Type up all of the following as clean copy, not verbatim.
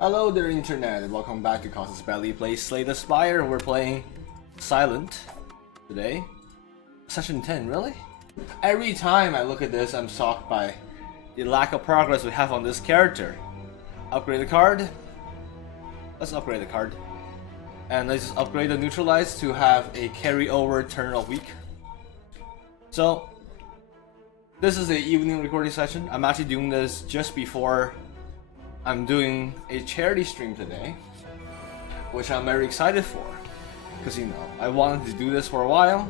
Hello there internet and welcome back to Causes Belly plays Slay the Spire. We're playing Silent today. Session 10, really? Every time I look at this, I'm shocked by the lack of progress we have on this character. Upgrade the card. Let's upgrade the card. And let's just upgrade the neutralize to have a carryover turn of week. So, this is the evening recording session. I'm actually doing this just before I'm doing a charity stream today, which I'm very excited for, because I wanted to do this for a while,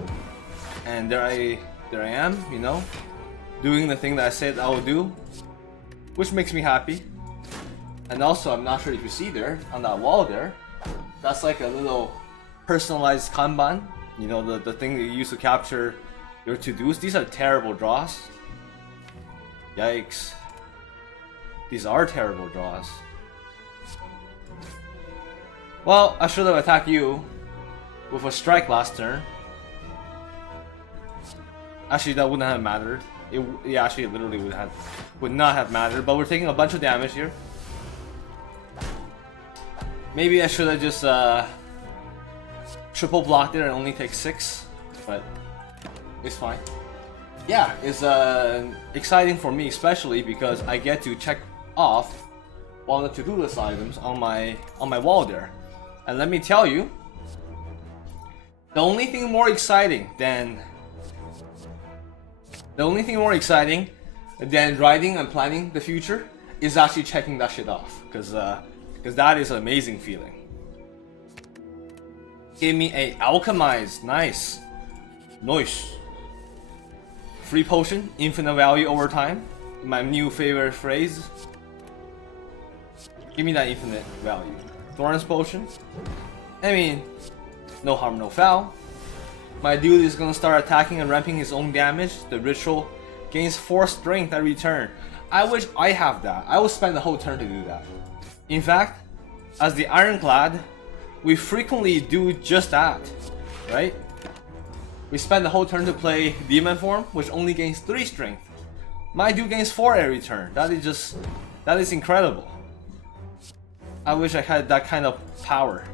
and there I am, doing the thing that I said I would do, which makes me happy. And also, I'm not sure if you see there on that wall there, that's like a little personalized Kanban, the thing that you use to capture your to-dos. These are terrible draws. Yikes. These are terrible draws. Well, I should have attacked you with a strike last turn. Actually, that wouldn't have mattered. It actually literally would not have mattered. But we're taking a bunch of damage here. Maybe I should have just triple blocked it and only take 6, but it's fine. Yeah, it's exciting for me, especially because I get to check off all the to-do list items on my wall there. And let me tell you, the only thing more exciting than writing and planning the future is actually checking that shit off, because that is an amazing feeling. Give me a alchemized, nice. Free potion, infinite value over time. My new favorite phrase. Give me that infinite value. Thorns potion. I mean, no harm, no foul. My dude is gonna start attacking and ramping his own damage. The ritual gains 4 strength at return. I wish I have that. I would spend the whole turn to do that. In fact, as the Ironclad, we frequently do just that, right? We spend the whole turn to play Demon Form, which only gains 3 strength. My dude gains 4 every turn. That is incredible. I wish I had that kind of power.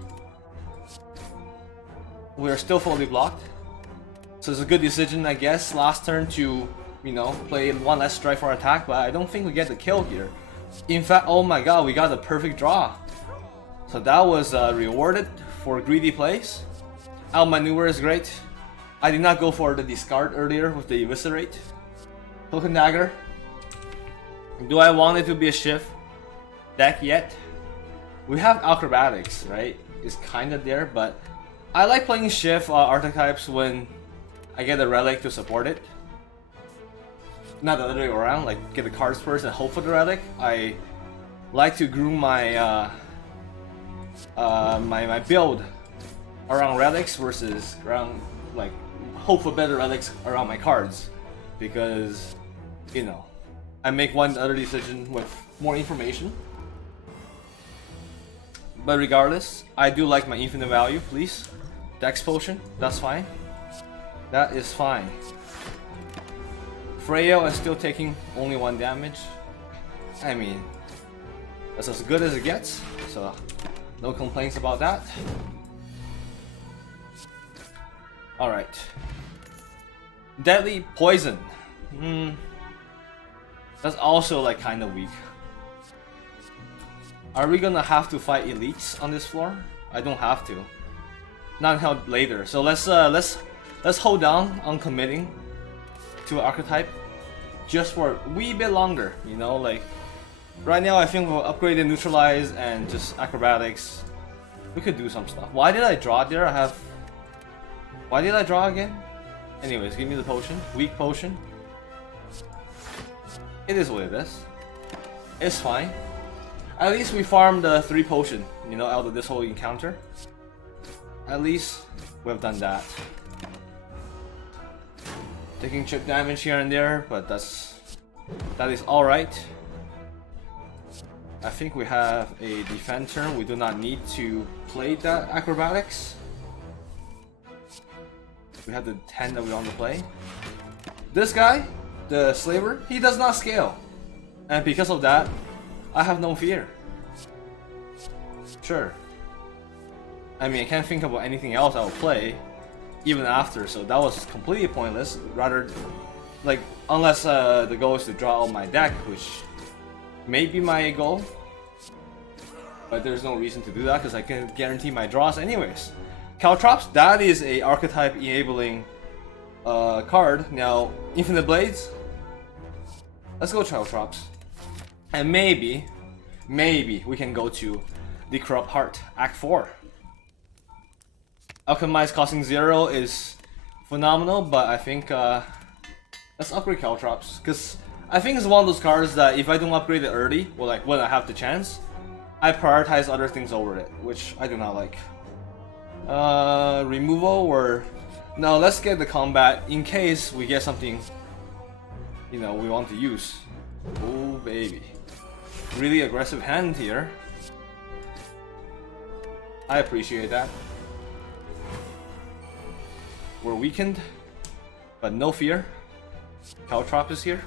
We are still fully blocked, so it's a good decision, I guess, last turn to, play 1 less strike for attack, but I don't think we get the kill here. In fact, oh my god, we got the perfect draw. So that was rewarded for greedy plays. Outmaneuver is great. I did not go for the discard earlier with the eviscerate. Token dagger. Do I want it to be a shift deck yet? We have acrobatics, right? It's kind of there, but I like playing shift archetypes when I get a relic to support it. Not the other way around, like get the cards first and hope for the relic. I like to groom my my build around relics versus around hope for better relics around my cards, because I make one other decision with more information. But regardless, I do like my infinite value, please. Dex potion, that's fine. That is fine. Frail is still taking only 1 damage. I mean, that's as good as it gets, so no complaints about that. Alright. Deadly poison. That's also kind of weak. Are we gonna have to fight elites on this floor? I don't have to. Not until later. So let's hold down on committing to an archetype just for a wee bit longer. Right now I think we'll upgrade and neutralize and just acrobatics. We could do some stuff. Why did I draw there? Why did I draw again? Anyways, give me the potion. Weak potion. It is what it is. It's fine. At least we farmed the 3 potion, out of this whole encounter. At least we've done that. Taking chip damage here and there, but that is alright. I think we have a defend turn. We do not need to play that acrobatics. We have the 10 that we want to play. This guy, the slaver, he does not scale. And because of that, I have no fear. Sure. I mean, I can't think about anything else I will play even after, so that was completely pointless. Rather, like, unless the goal is to draw out my deck, which may be my goal. But there's no reason to do that because I can guarantee my draws anyways. Caltrops, that is a archetype enabling card. Now, Infinite Blades. Let's go Caltrops. And maybe we can go to the Corrupt Heart, Act 4. Alchemize costing 0 is phenomenal, but I think let's upgrade Caltrops. Because I think it's one of those cards that if I don't upgrade it early, or like when I have the chance, I prioritize other things over it, which I do not like. Removal or... No, let's get the combat in case we get something, you know, we want to use. Oh baby. Really aggressive hand here. I appreciate that. We're weakened, but no fear. Caltrop is here.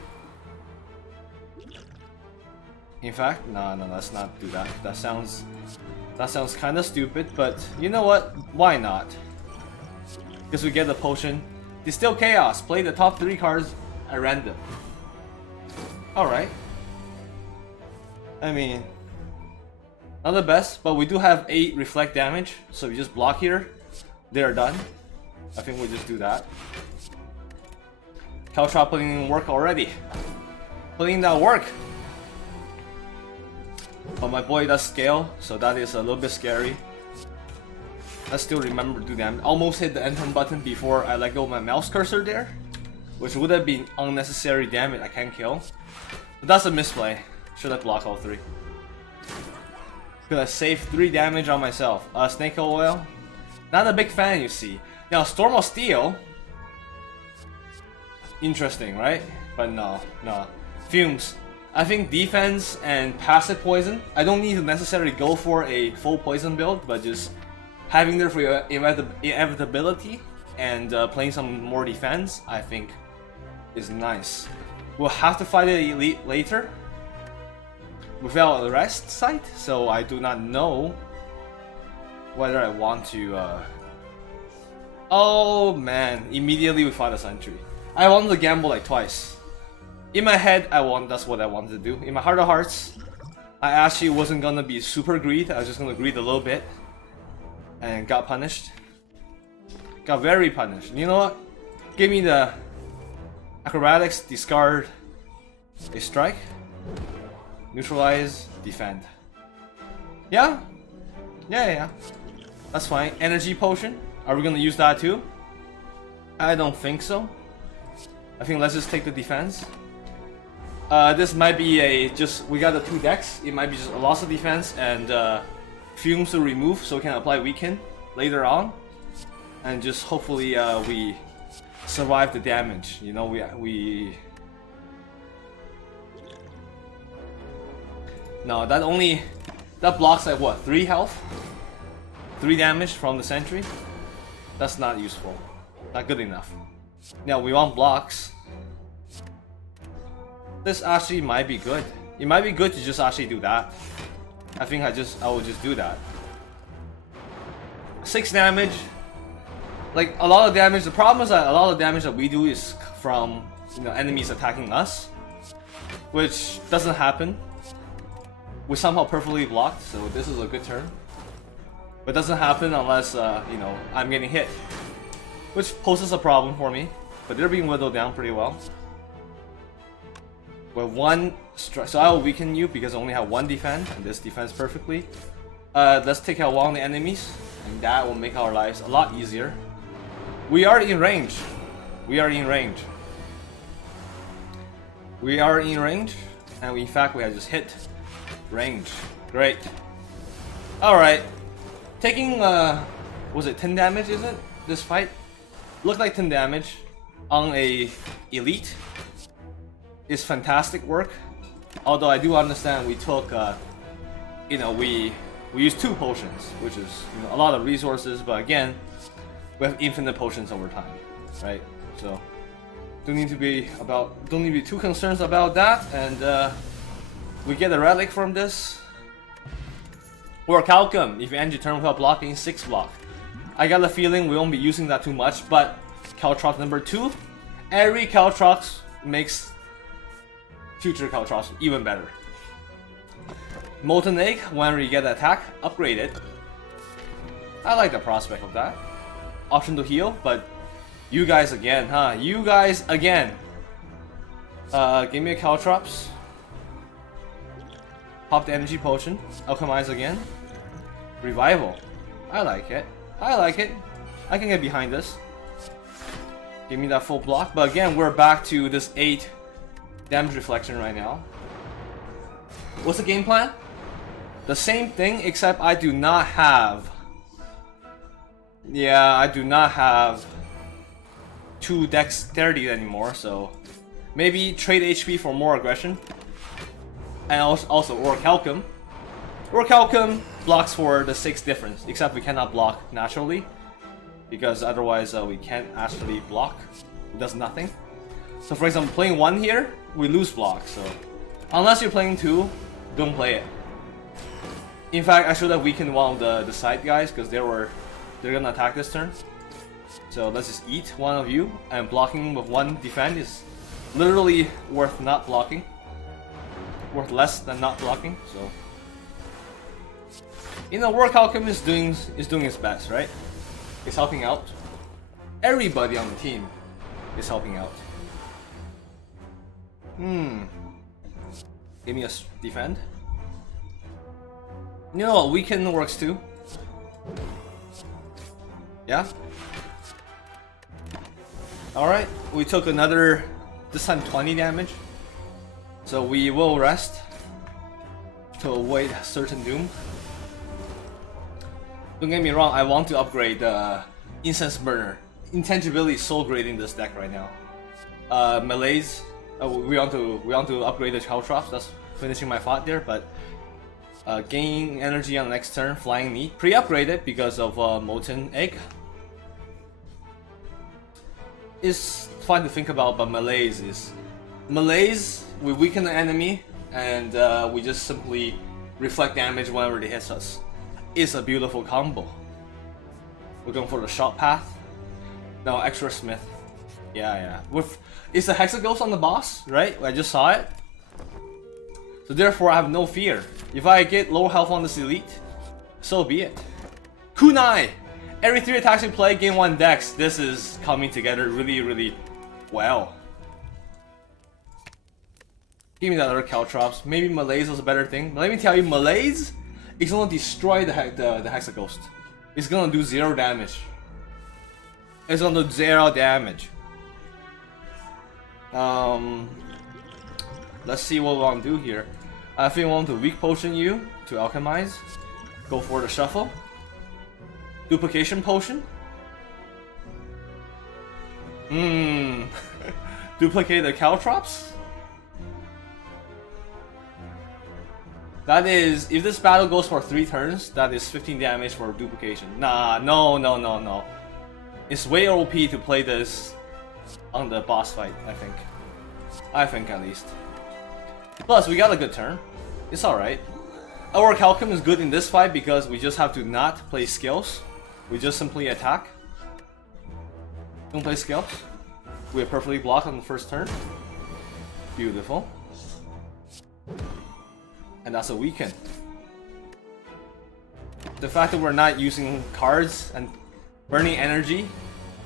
In fact, no, let's not do that. That sounds kind of stupid, but you know what? Why not? Because we get the potion. Distill Chaos. Play the top 3 cards at random. Alright. I mean, not the best, but we do have 8 reflect damage, so we just block here. They're done. I think we'll just do that. Caltrop putting in work already. Putting in that work. But my boy does scale, so that is a little bit scary. Let's still remember to do damage. Almost hit the enter button before I let go of my mouse cursor there, which would have been unnecessary damage I can't kill. But that's a misplay. Should have blocked all 3. Could have saved 3 damage on myself. Snake Oil. Not a big fan, you see. Now, Storm of Steel. Interesting, right? But no. Fumes. I think defense and passive poison. I don't need to necessarily go for a full poison build, but just having there for your inevitability and playing some more defense, I think is nice. We'll have to fight the elite later without a rest site, so I do not know whether I want to. Oh man! Immediately we fight a sentry. I wanted to gamble like twice. In my head, that's what I wanted to do. In my heart of hearts, I actually wasn't gonna be super greed. I was just gonna greed a little bit, and got punished. Got very punished. You know what? Give me the acrobatics. Discard a strike. Neutralize. Defend. Yeah. That's fine. Energy potion. Are we gonna use that too? I don't think so. I think let's just take the defense. This might be we got the 2 decks. It might be just a loss of defense and fumes to remove, so we can apply weaken later on, and just hopefully we survive the damage. You know, we. No, that blocks like what, 3 health, 3 damage from the sentry. That's not useful, not good enough. Now we want blocks. This actually might be good. It might be good to just actually do that. I think I will just do that. 6 damage. Like a lot of damage. The problem is that a lot of damage that we do is from, you know, enemies attacking us, which doesn't happen. We're somehow perfectly blocked, so this is a good turn. But it doesn't happen unless you know, I'm getting hit, which poses a problem for me. But they're being whittled down pretty well. With 1 strike, so I will weaken you because I only have 1 defend, and this defends perfectly. Let's take out 1 of the enemies, and that will make our lives a lot easier. We are in range. And in fact we have just hit range. Great. Alright. Taking, was it 10 damage, is it? This fight? Looked like 10 damage on a elite. Is fantastic work. Although I do understand we took, you know, we used 2 potions, which is, you know, a lot of resources. But again, we have infinite potions over time, right? So don't need to be too concerned about that. And we get a relic from this. Or Calcum, if you end your turn without blocking, 6 block. I got a feeling we won't be using that too much, but Caltrops number 2, every Caltrops makes future Caltrops even better. Molten Egg, whenever you get the attack, upgrade it. I like the prospect of that. Option to heal, but you guys again, huh? You guys again. Give me a Caltrops. Pop the energy potion. Alchemize again. Revival. I like it. I like it. I can get behind this. Give me that full block. But again, we're back to this 8 damage reflection right now. What's the game plan? The same thing, except I do not have... Yeah, I do not have 2 dexterity anymore, so... Maybe trade HP for more aggression. And also Orichalcum. Orichalcum blocks for the 6 difference, except we cannot block naturally. Because otherwise we can't actually block. It does nothing. So for example, playing 1 here, we lose block, so... Unless you're playing 2, don't play it. In fact, I should have weakened one of the side guys, because they're gonna attack this turn. So let's just eat one of you, and blocking with 1 defend is literally worth not blocking. Worth less than not blocking, so... You know, Orichalcum is doing its best, right? It's helping out. Everybody on the team is helping out. Give me a defend. You know what, weaken works too. Yeah? Alright, we took another, this time 20 damage. So we will rest to avoid certain doom. Don't get me wrong, I want to upgrade the Incense Burner. Intangibility is so great in this deck right now. Melees, we want to upgrade the Caltrops. That's finishing my thought there, but gain energy on the next turn, flying knee. Pre-upgraded because of Molten Egg. It's fun to think about, but Melees is... Melees, we weaken the enemy, and we just simply reflect damage whenever they hit us. It's a beautiful combo. We're going for the shot path. No, extra smith. Yeah. It's the Hexaghost on the boss, right? I just saw it. So therefore I have no fear. If I get low health on this elite, so be it. Kunai! Every 3 attacks we play, gain 1 dex. This is coming together really, really well. Give me that other Caltrops. Maybe Melees was a better thing. But let me tell you, Melees is gonna destroy the Hexaghost. It's gonna do 0 damage. It's gonna do 0 damage. Let's see what we want to do here. I think we want to weak potion you to alchemize. Go for the shuffle. Duplication potion. Duplicate the Caltrops. That is, if this battle goes for 3 turns, that is 15 damage for duplication. Nah, no. It's way OP to play this on the boss fight, I think. I think at least. Plus, we got a good turn. It's alright. Our Calcum is good in this fight because we just have to not play skills. We just simply attack. Don't play skills. We are perfectly blocked on the first turn. Beautiful. And that's a weaken. The fact that we're not using cards and burning energy,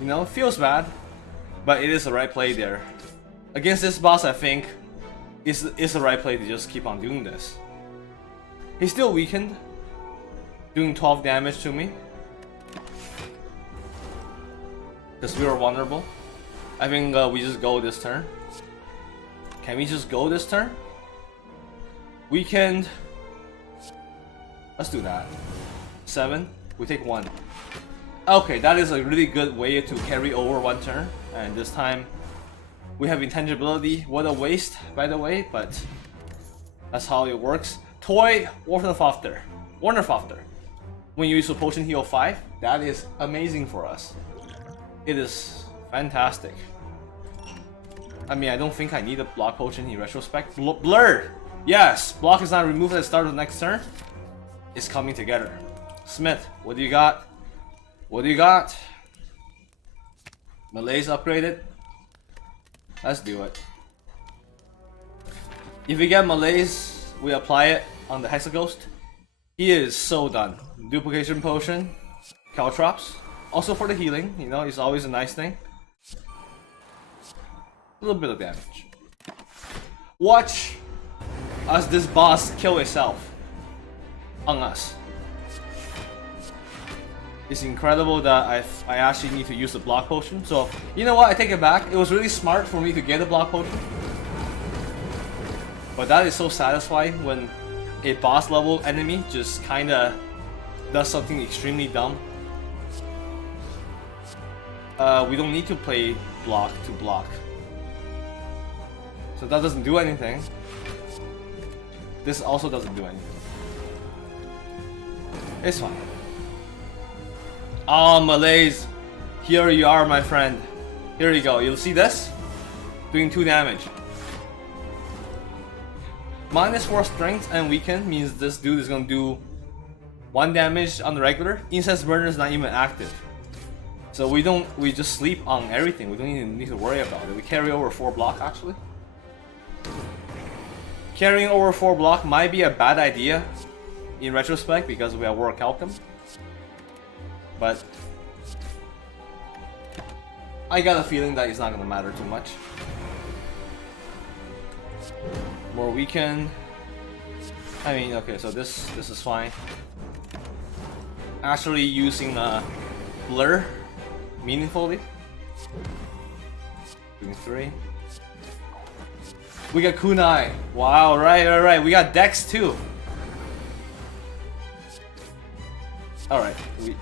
you know, feels bad. But it is the right play there. Against this boss, I think, it's the right play to just keep on doing this. He's still weakened. Doing 12 damage to me. Because we are vulnerable. I think we just go this turn. Can we just go this turn? Weakened. Let's do that. 7. We take 1. Okay, that is a really good way to carry over 1 turn. And this time, we have intangibility. What a waste, by the way, but that's how it works. Toy Ornithopter. When you use a potion heal 5, that is amazing for us. It is fantastic. I mean, I don't think I need a block potion in retrospect. Blur! Yes! Block is not removed at the start of the next turn. is coming together. Smith, what do you got? What do you got? Malaise upgraded. Let's do it. If we get Malaise, we apply it on the Hexaghost. He is so done. Duplication potion, Caltrops. Also for the healing, you know, it's always a nice thing. A little bit of damage. Watch as this boss kill itself on us. It's incredible that I actually need to use the block potion. So, you know what, I take it back. It was really smart for me to get a block potion. But that is so satisfying when a boss level enemy just kinda does something extremely dumb. We don't need to play block to block. So that doesn't do anything. This also doesn't do anything. It's fine. Oh, Malaise. Here you are, my friend. Here you go. You'll see this? Doing 2 damage. -4 strength and weaken means this dude is gonna do 1 damage on the regular. Incense burner is not even active. So we just sleep on everything. We don't even need to worry about it. We carry over 4 block actually. Carrying over 4 block might be a bad idea in retrospect because we have Work Alchem. But I got a feeling that it's not gonna matter too much. More weaken. I mean, okay, so this is fine. Actually using blur meaningfully. Doing 3. We got Kunai. Wow, right. We got Dex too. Alright, we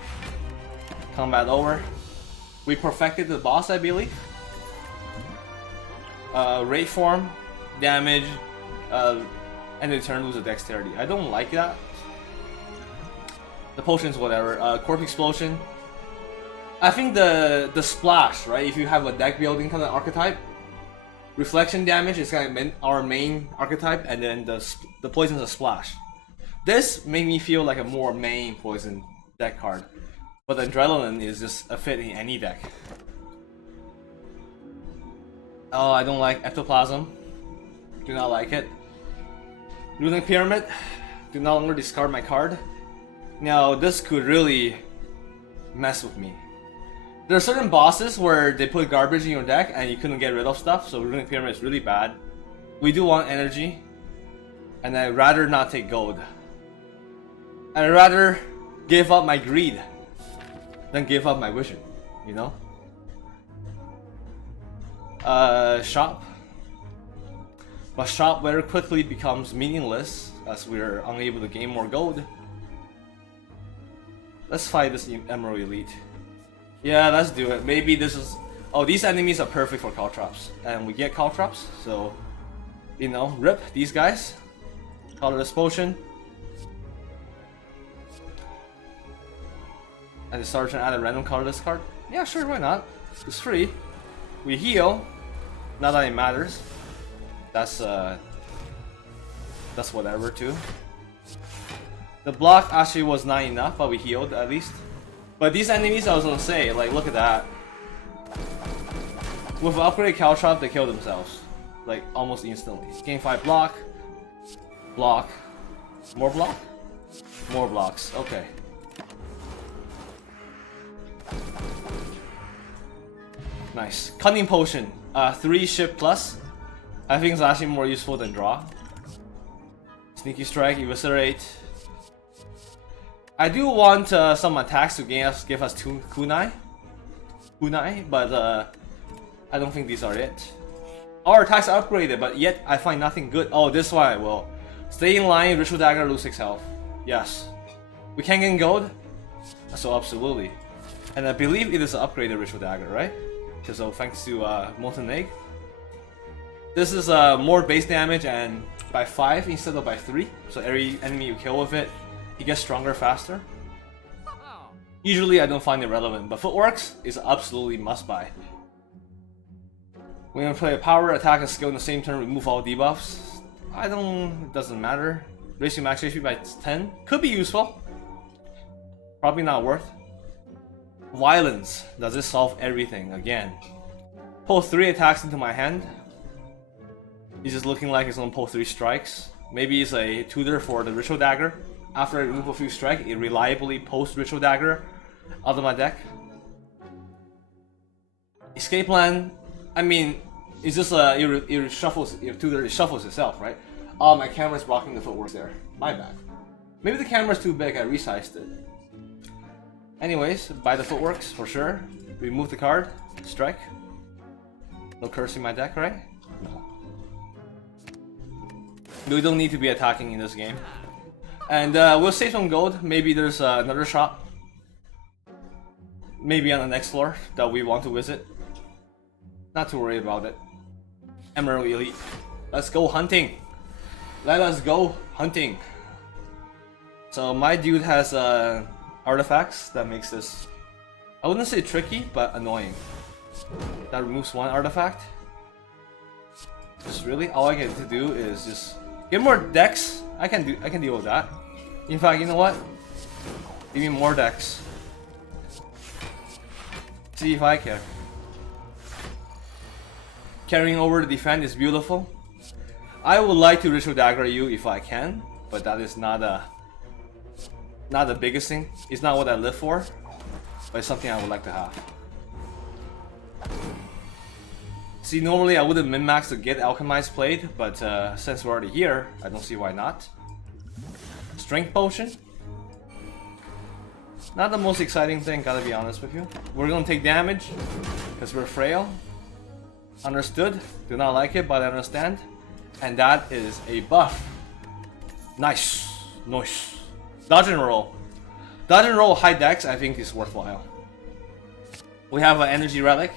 combat over. We perfected the boss, I believe. Rate form, damage, and in turn lose a dexterity. I don't like that. The potions, whatever. Corpse explosion. I think the splash, right? If you have a deck building kind of archetype, reflection damage is kind of our main archetype, and then the poison is a splash. This made me feel like a more main poison deck card, but the adrenaline is just a fit in any deck. Oh, I don't like ectoplasm. Do not like it. Runic pyramid. Do no longer discard my card. Now this could really mess with me. There are certain bosses where they put garbage in your deck and you couldn't get rid of stuff, so Runic pyramid is really bad. We do want energy, and I'd rather not take gold. I'd rather give up my greed than give up my vision, you know? Shop. But shop very quickly becomes meaningless as we're unable to gain more gold. Let's fight this Emerald Elite. Yeah, let's do it. Maybe this is... Oh, these enemies are perfect for Caltrops. And we get Caltrops, so... You know, rip these guys. Colorless potion. And the Sergeant add a random colorless card? Yeah, sure, why not? It's free. We heal. Not that it matters. That's whatever too. The block actually was not enough, but we healed at least. But these enemies, I was gonna say, like, look at that. With upgraded Caltrop, they kill themselves. Like, almost instantly. Gain 5 block. Block. More block? More blocks, okay. Nice. Cunning Potion. 3 ship plus. I think it's actually more useful than draw. Sneaky Strike, Eviscerate. I do want some attacks to give us 2 Kunai, but I don't think these are it. Our attacks are upgraded, but yet I find nothing good. Oh, this one I will. Stay in line, Ritual Dagger, lose 6 health. Yes. We can gain gold? So absolutely. And I believe it is an upgraded Ritual Dagger, right? So thanks to Molten Egg. This is more base damage and by 5 instead of by 3. So every enemy you kill with it, he gets stronger faster. Usually I don't find it relevant, but Footworks is absolutely must buy. When you play a power, attack, and skill in the same turn, remove all debuffs. It doesn't matter. Raising max HP by 10 could be useful. Probably not worth. Violence. Does this solve everything again? Pull 3 attacks into my hand. He's just looking like he's gonna pull 3 strikes. Maybe he's a tutor for the Ritual Dagger. After I remove a few strikes, it reliably pulls Ritual Dagger out of my deck. Escape plan. I mean, it's just it shuffles. Your tutor, it shuffles itself, right? Oh, my camera's blocking the footworks there. My bad. Maybe the camera's too big. I resized it. Anyways, buy the footworks for sure. Remove the card. Strike. No curse in my deck, right? No. We don't need to be attacking in this game. And we'll save some gold. Maybe there's another shop. Maybe on the next floor that we want to visit. Not to worry about it. Emerald Elite. Let's go hunting. Let us go hunting. So my dude has artifacts that makes this, I wouldn't say tricky, but annoying. That removes 1 artifact. Just really all I get to do is just get more decks. I can deal with that. In fact, you know what? Give me more decks. See if I care. Carrying over the defense is beautiful. I would like to Ritual Dagger you if I can, but that is not the biggest thing. It's not what I live for, but it's something I would like to have. See, normally I wouldn't min-max to get Alchemized Blade, but since we're already here, I don't see why not. Strength Potion. Not the most exciting thing, gotta be honest with you. We're gonna take damage, because we're frail. Understood. Do not like it, but I understand. And that is a buff. Nice. Nice. Dodge and roll. Dodge and roll high dex, I think, is worthwhile. We have an energy relic.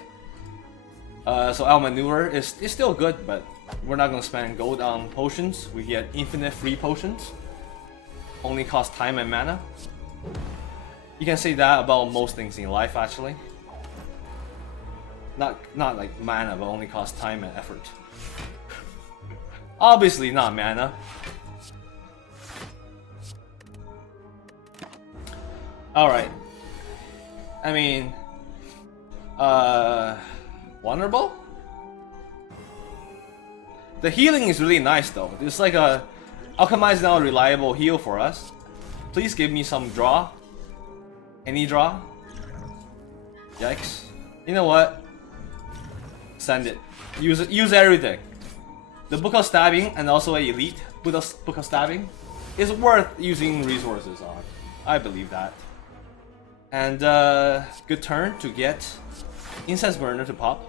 So our maneuver is still good, but we're not gonna spend gold on potions. We get infinite free potions. Only cost time and mana. You can say that about most things in life, actually. Not like mana, but only cost time and effort. Obviously not mana. Alright. I mean... vulnerable? The healing is really nice though. It's like a... Alchemize now a reliable heal for us. Please give me some draw. Any draw? Yikes. You know what? Send it. Use everything. The Book of Stabbing and also a elite Book of Stabbing is worth using resources on. I believe that. And good turn to get Incense Burner to pop.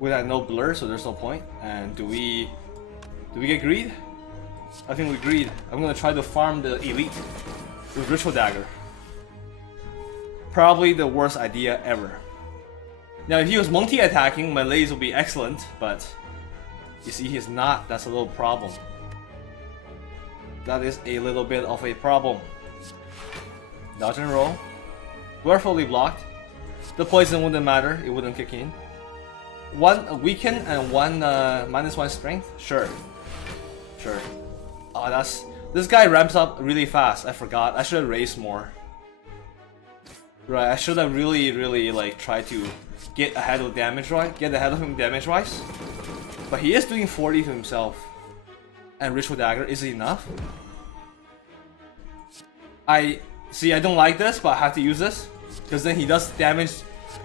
We had no blur, so there's no point. And do we get greed? I think we greed. I'm gonna try to farm the elite with Ritual Dagger. Probably the worst idea ever. Now if he was multi-attacking, my lays would be excellent, but you see he's not. That's a little problem. That is a little bit of a problem. Dodge and roll. We're fully blocked. The poison wouldn't matter, it wouldn't kick in. 1 weaken and 1 -1 strength? Sure. Sure. Oh, that's... This guy ramps up really fast. I forgot. I should have raised more. Right, I should have really like tried to get ahead of damage wise. Get ahead of him damage wise. But he is doing 40 to himself. And Ritual Dagger, is it enough? I don't like this, but I have to use this. Because then he does damage.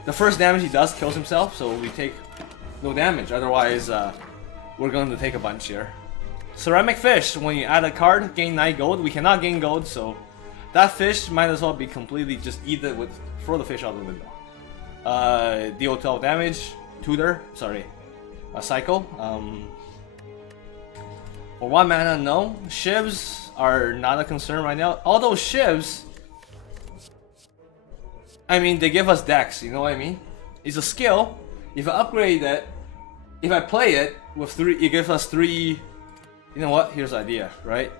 The first damage he does kills himself, so we take no damage. Otherwise, we're going to take a bunch here. Ceramic Fish, when you add a card, gain 9 gold. We cannot gain gold, so that fish might as well be completely just eat it with, throw the fish out the window. Deal 12 damage. Tutor, sorry. A cycle. For 1 mana, no. Shivs are not a concern right now. Although Shivs, I mean, they give us decks, you know what I mean? It's a skill. If I upgrade it, if I play it with 3, it gives us 3. You know what? Here's the idea, right?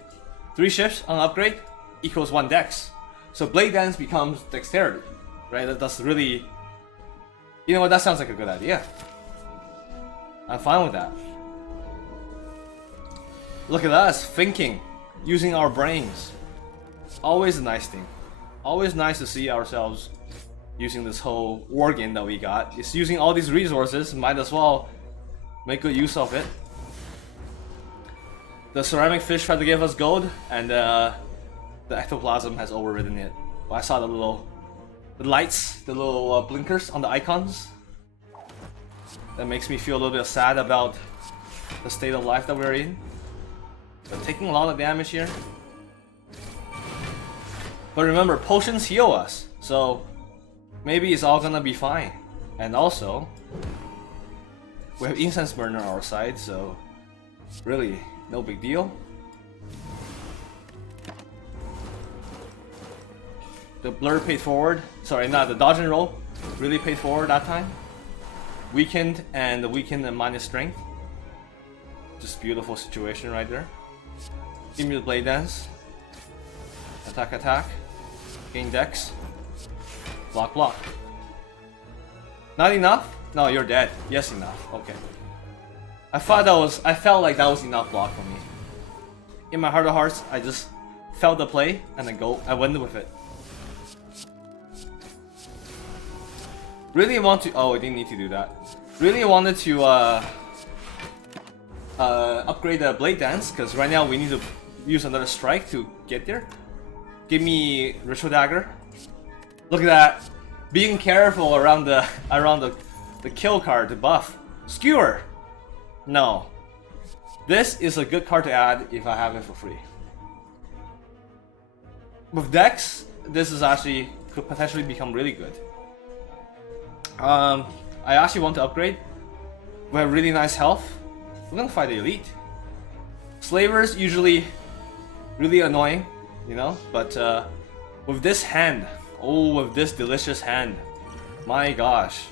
3 shifts on upgrade equals 1 dex. So Blade Dance becomes dexterity, right? That's really... You know what? That sounds like a good idea. I'm fine with that. Look at us, thinking. using our brains. Always a nice thing. Always nice to see ourselves using this whole organ that we got. It's using all these resources, might as well make good use of it. The ceramic fish tried to give us gold, and the ectoplasm has overridden it. I saw the lights, the little blinkers on the icons. That makes me feel a little bit sad about the state of life that we're in. But taking a lot of damage here. But remember, potions heal us, so maybe it's all gonna be fine. And also, we have incense burner on our side, so really no big deal. The blur paid forward. Sorry, not the dodge and roll. Really paid forward that time. Weakened and minus strength. Just beautiful situation right there. Give me the blade dance. Attack, attack. Gain dex. Block, block. Not enough? No, you're dead. Yes, enough. Okay. I felt like that was enough block for me. In my heart of hearts, I just felt the play and I went with it. Really want to. Oh, I didn't need to do that. Really wanted to upgrade the blade dance because right now we need to use another strike to get there. Give me ritual dagger. Look at that. Being careful around the kill card to buff. Skewer. No. This is a good card to add if I have it for free. With Dex, this is actually could potentially become really good. I actually want to upgrade. We have really nice health. We're gonna fight the elite. Slavers usually really annoying, you know, but with this hand, oh, with this delicious hand, my gosh.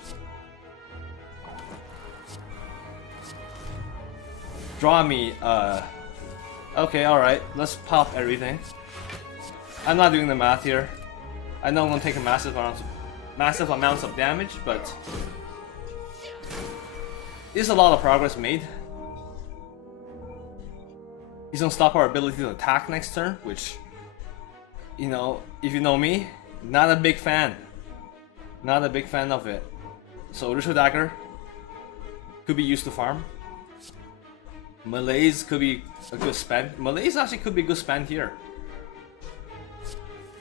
Draw me, okay, alright, let's pop everything. I'm not doing the math here. I know I'm gonna take a massive amounts of damage, but there's a lot of progress made. He's gonna stop our ability to attack next turn, which, you know, if you know me, not a big fan. Not a big fan of it. So Ritual Dagger could be used to farm. Malaise could be a good spend. Malaise actually could be a good spend here.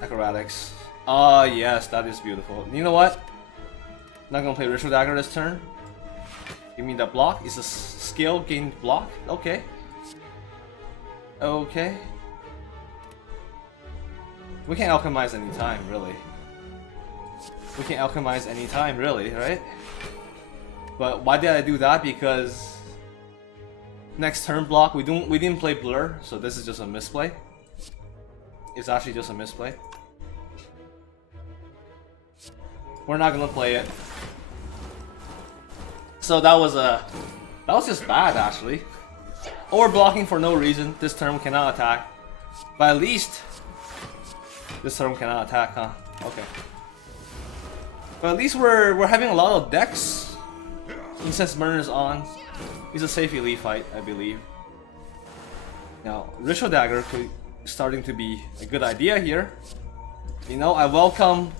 Acrobatics. Ah, yes, that is beautiful. You know what? Not gonna play Ritual Dagger this turn. Give me that block. It's a skill gained block. Okay. Okay. We can alchemize anytime, really. We can alchemize anytime, really, right? But why did I do that? Because next turn block, we didn't play Blur, so this is just a misplay. It's actually just a misplay. We're not gonna play it. So that was just bad, actually. Or blocking for no reason. This turn cannot attack. But at least this turn cannot attack, huh? Okay. But at least we're having a lot of decks. Incense Burner's on. It's a safe elite fight, I believe. Now, Ritual Dagger could starting to be a good idea here. You know, I welcome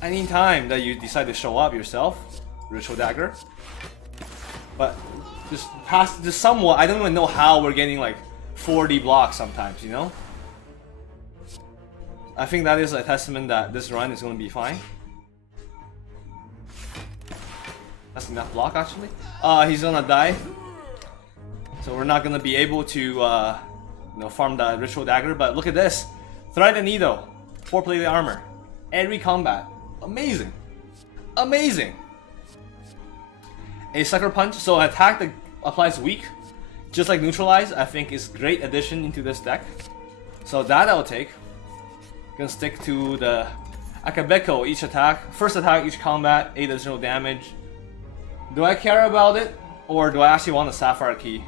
any time that you decide to show up yourself, Ritual Dagger. But just somewhat, I don't even know how we're getting like 40 blocks sometimes, you know? I think that is a testament that this run is going to be fine. That's enough block, actually. He's gonna die. So we're not gonna be able to, you know, farm the Ritual Dagger. But look at this. Thread and Needle. 4-plated armor. Every combat. Amazing. Amazing. A Sucker Punch. So attack that applies weak, just like Neutralize, I think is great addition into this deck. So that I'll take. Gonna stick to the Akabeko each attack. First attack each combat, 8 additional damage. Do I care about it? Or do I actually want a Sapphire Key?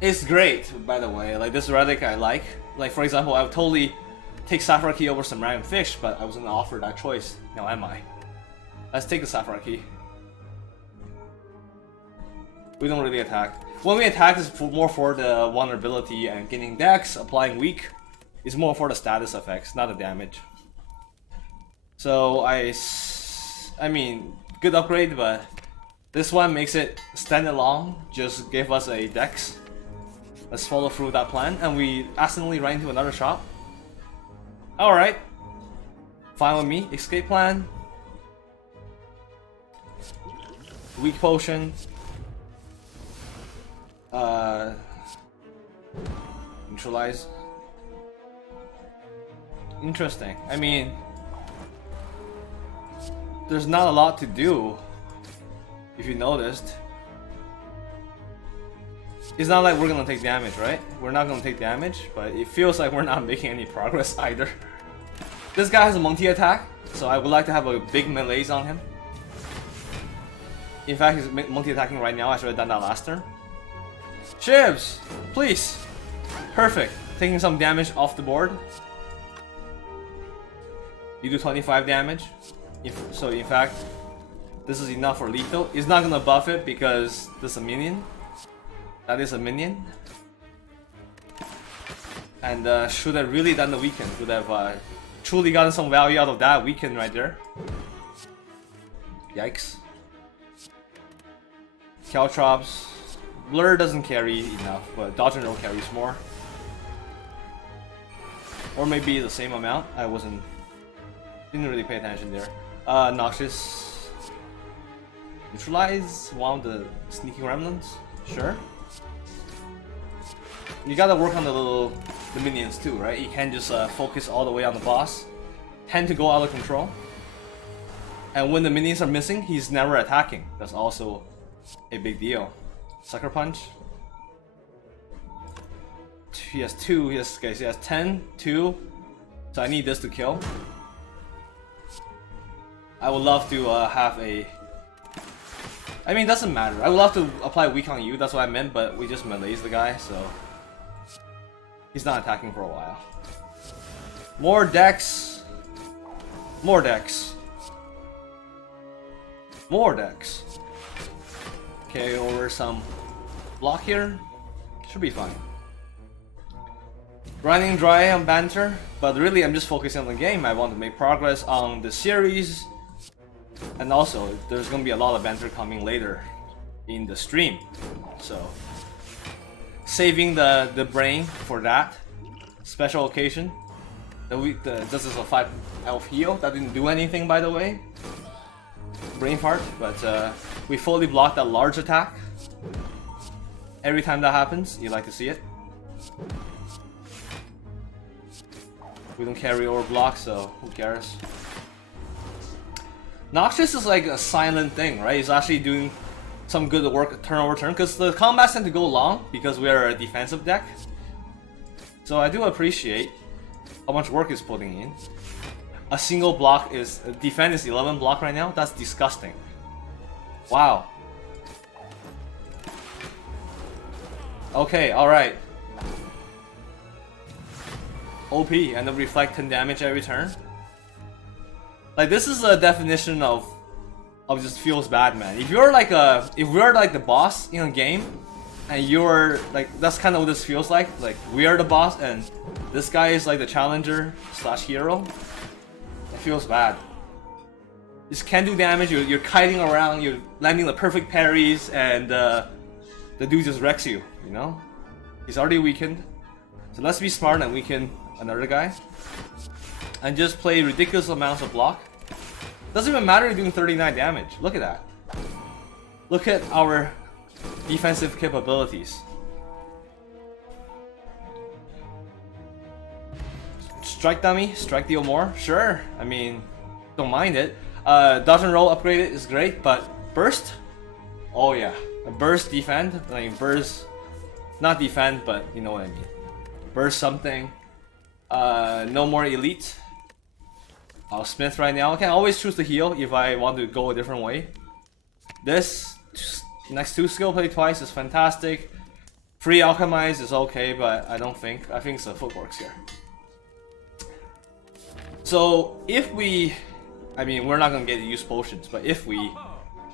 It's great, by the way. Like, this relic I like. Like, for example, I would totally take Sapphire Key over some random fish, but I wasn't offered that choice. Now am I? Let's take the Sapphire Key. We don't really attack. When we attack, it's more for the vulnerability and getting decks. Applying weak is more for the status effects, not the damage. So I mean, good upgrade, but this one makes it standalone. Just give us a dex. Let's follow through that plan, and we accidentally ran into another shop. All right, fine with me. Escape plan. Weak potion. Neutralize. Interesting. I mean, there's not a lot to do. If you noticed, it's not like we're gonna take damage, right? We're not gonna take damage, but it feels like we're not making any progress either. This guy has a multi attack, so I would like to have a big melees on him. In fact, he's multi-attacking right now. I should have done that last turn. Shivs, please. Perfect. Taking some damage off the board. You do 25 damage. So in fact, this is enough for lethal. He's not gonna buff it because this is a minion. That is a minion. And should have really done the weaken. Would have truly gotten some value out of that weaken right there. Yikes. Caltrops. Blur doesn't carry enough, but dodge and roll carries more. Or maybe the same amount. I didn't really pay attention there. Noxious. Neutralize one of the sneaking remnants. Sure. You gotta work on the minions too, right? You can't just focus all the way on the boss. Tend to go out of control. And when the minions are missing, he's never attacking. That's also a big deal. Sucker Punch. He has 2. He has 10, 2. So I need this to kill. I would love to have a... I mean, it doesn't matter. I would love to apply weak on you, that's what I meant, but we just melees the guy, so... He's not attacking for a while. More decks. More decks. More decks. Okay, over some block here. Should be fine. Running dry on banter, but really I'm just focusing on the game. I want to make progress on the series. And also, there's gonna be a lot of banter coming later in the stream. So, saving the brain for that special occasion. This is a 5 health heal. That didn't do anything, by the way. Brain fart, but we fully blocked that large attack. Every time that happens, you like to see it. We don't carry over block, so who cares? Noxious is like a silent thing, right? He's actually doing some good work turn over turn, because the combats tend to go long because we are a defensive deck. So I do appreciate how much work he's putting in. A single block is... defend is 11 block right now? That's disgusting. Wow. Okay, alright. OP, and then reflect 10 damage every turn. Like, this is a definition of just feels bad, man. If you're like if we're like the boss in a game, and you're like, that's kind of what this feels like. Like, we are the boss, and this guy is like the challenger / hero. It feels bad. You just can't do damage. You're kiting around. You're landing the perfect parries, and the dude just wrecks you. You know, he's already weakened. So let's be smart and weaken another guy, and just play ridiculous amounts of block. Doesn't even matter you're doing 39 damage. Look at that. Look at our defensive capabilities. Strike dummy, strike deal more. Sure, I mean, don't mind it. Dodge and roll upgraded is great, but burst? Oh yeah, burst defend. I mean, burst, not defend, but you know what I mean. Burst something. No more elite. I'll smith right now. I can always choose to heal if I want to go a different way. This next 2 skill play twice is fantastic. Free alchemize is okay, but I think it's a footworks here. So if we, I mean, we're not gonna get to use potions, but if we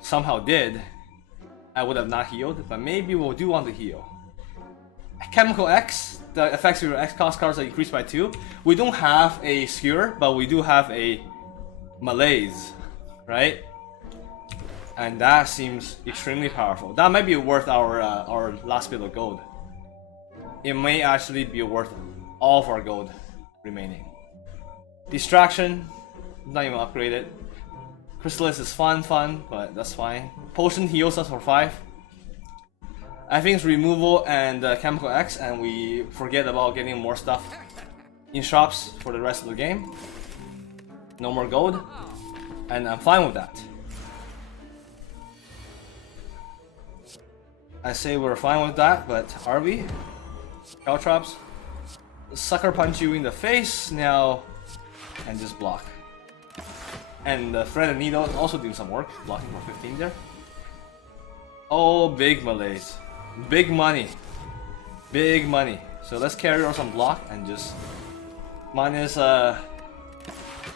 somehow did, I would have not healed, but maybe we'll do want to heal. Chemical X, the effects of your X cost cards are increased by 2. We don't have a Skewer, but we do have a Malaise, right? And that seems extremely powerful. That might be worth our last bit of gold. It may actually be worth all of our gold remaining. Distraction, not even upgraded. Chrysalis is fun, but that's fine. Potion heals us for 5. I think it's removal and Chemical X, and we forget about getting more stuff in shops for the rest of the game. No more gold, and I'm fine with that. I say we're fine with that, but are we? Caltrops, sucker punch you in the face now, and just block. And the thread and needle is also doing some work, blocking for 15 there. Oh, big malaise, big money, big money. So let's carry on some block and just minus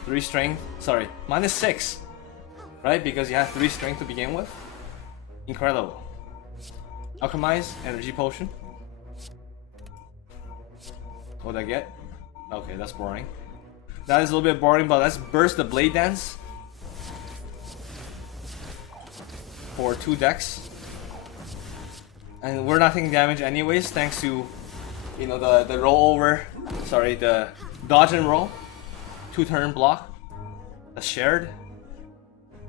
3 strength. Sorry, minus 6, right? Because you have 3 strength to begin with. Incredible. Alchemize, energy potion. What'd I get? Okay, that's boring. That is a little bit boring, but let's burst the Blade Dance for 2 decks. And we're not taking damage anyways, thanks to, you know, the rollover. Sorry, the dodge and roll. 2-turn block. That's shared.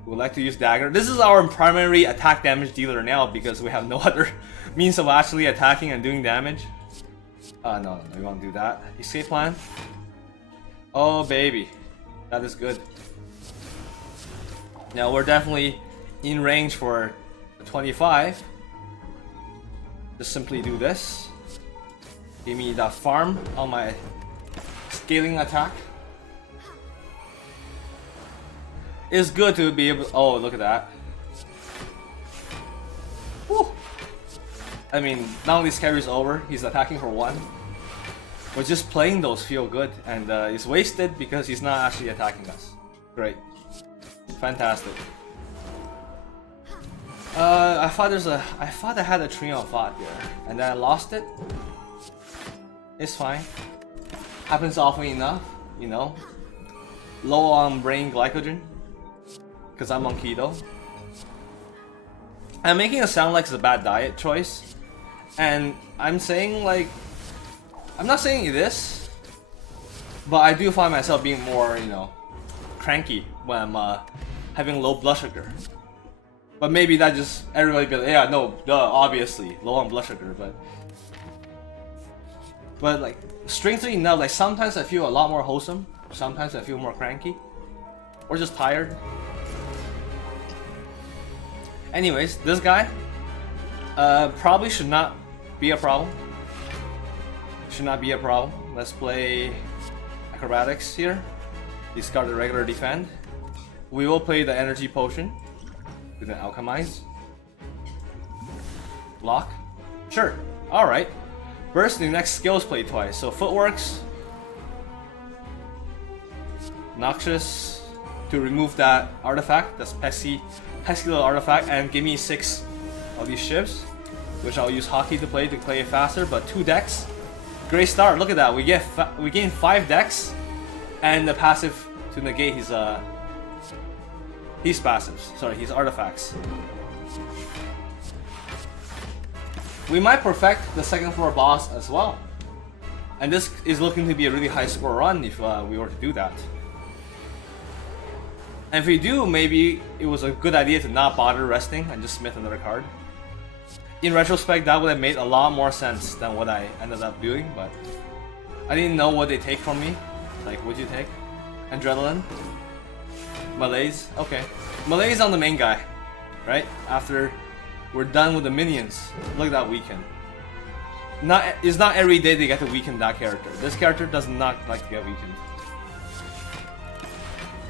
We would like to use dagger. This is our primary attack damage dealer now because we have no other means of actually attacking and doing damage. No, we won't do that. Escape plan. Oh baby, that is good. Now we're definitely in range for 25. Just simply do this. Give me that farm on my scaling attack. It's good to be able. Oh, look at that. Woo. I mean, now this carries over. He's attacking for 1. But just playing those feel good, and it's wasted because he's not actually attacking us. Great, fantastic. I thought I had a tree on thought here, and then I lost it. It's fine. Happens often enough, you know. Low on brain glycogen. Because I'm on keto. I'm making it sound like it's a bad diet choice. And I'm saying, like, I'm not saying it is, but I do find myself being more, you know, cranky when I'm having low blood sugar. But maybe that just, everybody be like, yeah, no, duh, obviously, low on blood sugar, but like, strangely enough, like, sometimes I feel a lot more wholesome, sometimes I feel more cranky, or just tired. Anyways, this guy probably should not be a problem. Should not be a problem. Let's play acrobatics here. Discard the regular defend. We will play the energy potion with an alchemize. Block. Sure. Alright. Burst, the next skills play twice. So Footworks. Noxious to remove that artifact. That's pesky little artifact, and give me 6 of these ships, which I'll use hockey to play it faster. But 2 decks. Great start. Look at that. We gain 5 decks, and the passive to negate his passives. Sorry, his artifacts. We might perfect the second floor boss as well, and this is looking to be a really high score run if we were to do that. And if we do, maybe it was a good idea to not bother resting and just smith another card. In retrospect, that would have made a lot more sense than what I ended up doing, but I didn't know what they take from me. Like, what'd you take? Adrenaline? Malaise? Okay. Malaise on the main guy, right? After we're done with the minions. Look at that weaken. It's not every day they get to weaken that character. This character does not like to get weakened.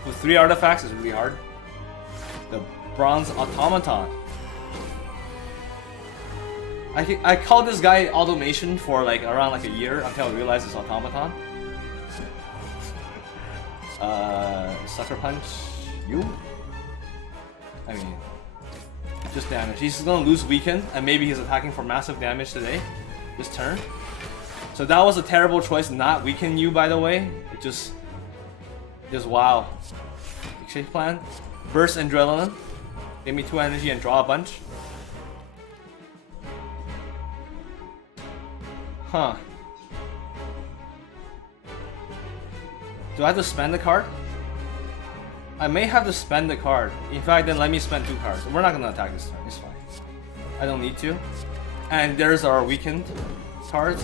With 3 artifacts, it's really hard. The Bronze Automaton. I called this guy Automation for like around like a year until I realized it's Automaton. Sucker Punch you? I mean, Just damage. He's gonna lose weaken, and maybe he's attacking for massive damage today, this turn. So that was a terrible choice, not weaken you, by the way. It just wow. Exchange plan. Burst adrenaline. Give me 2 energy and draw a bunch. Huh. Do I have to spend the card? I may have to spend the card. In fact, then let me spend 2 cards. We're not gonna attack this turn, it's fine. I don't need to. And there's our weakened cards,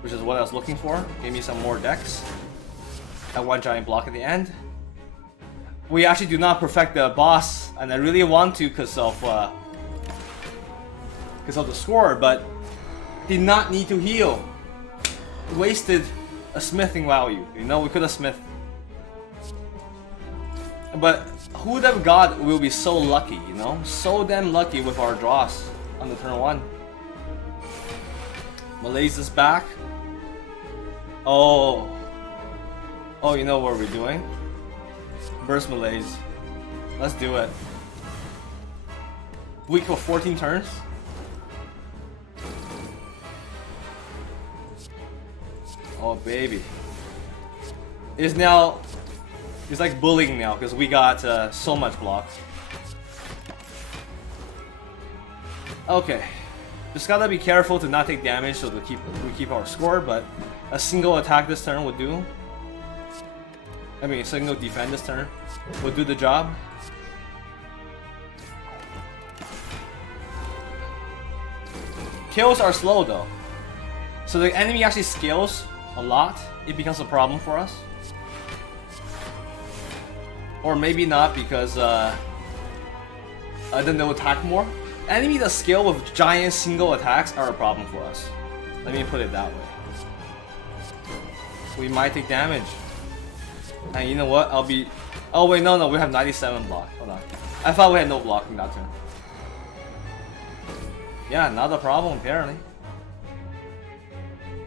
which is what I was looking for. Give me some more decks. At 1 giant block at the end. We actually do not perfect the boss, and I really want to because of the score, but did not need to heal. Wasted a smithing value. You know, we could have smithed. But who would have got we'll be so lucky, you know? So damn lucky with our draws on the turn 1. Malaise is back. Oh, you know what we're doing? Burst Malaise. Let's do it. Weak for 14 turns. Oh baby. It's like bullying now because we got so much block. Okay, just gotta be careful to not take damage so we keep our score. But a single attack this turn would do. I mean, a single defend this turn would do the job. Kills are slow though, so the enemy actually scales a lot. It becomes a problem for us. Or maybe not because then they'll attack more. Enemy that scale with giant single attacks are a problem for us. Let me put it that way. We might take damage. And you know what? Oh wait, no, we have 97 block. Hold on. I thought we had no blocking that turn. Yeah, not a problem apparently.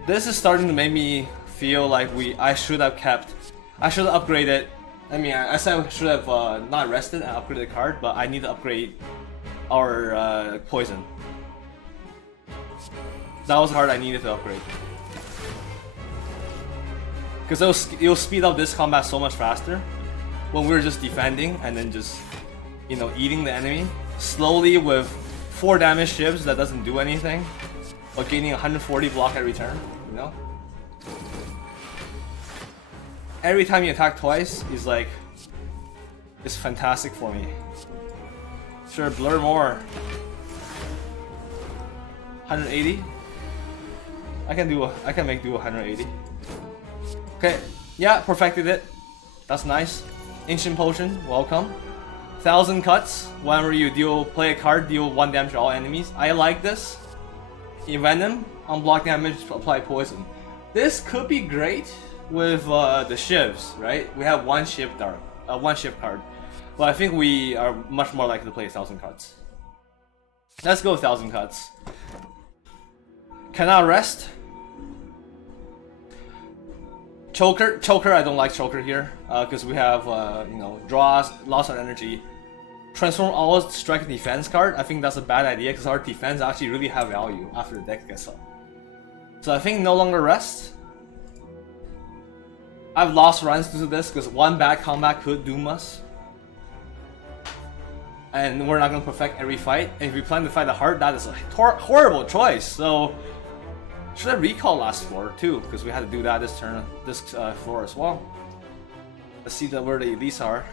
This is starting to make me feel like I should have upgraded. I mean, I said I should have not rested and upgraded the card, but I need to upgrade our poison. That was the card I needed to upgrade. Because it'll speed up this combat so much faster when we're just defending and then just, you know, eating the enemy slowly with 4 damage shivs that doesn't do anything, but gaining 140 block every turn, you know? Every time you attack twice is like, it's fantastic for me. Sure, blur more. 180. I can make do 180. Okay, yeah, perfected it. That's nice. Ancient potion, welcome. 1000 cuts. Whenever you play a card, deal 1 damage to all enemies. I like this. Envenom, unblock damage, apply poison. This could be great with the shivs, right? We have 1 shiv card, but I think we are much more likely to play 1000 cuts. Let's go 1000 cuts. Cannot rest. Choker, I don't like Choker here because we have you know, draws, loss of energy. Transform all strike and defense card. I think that's a bad idea because our defense actually really have value after the deck gets up. So I think no longer rest. I've lost runs to this because 1 bad combat could doom us. And we're not going to perfect every fight. And if we plan to fight the heart, that is a horrible choice. So, should I recall last floor too? Because we had to do that this turn, this floor as well. Let's see where the elites are.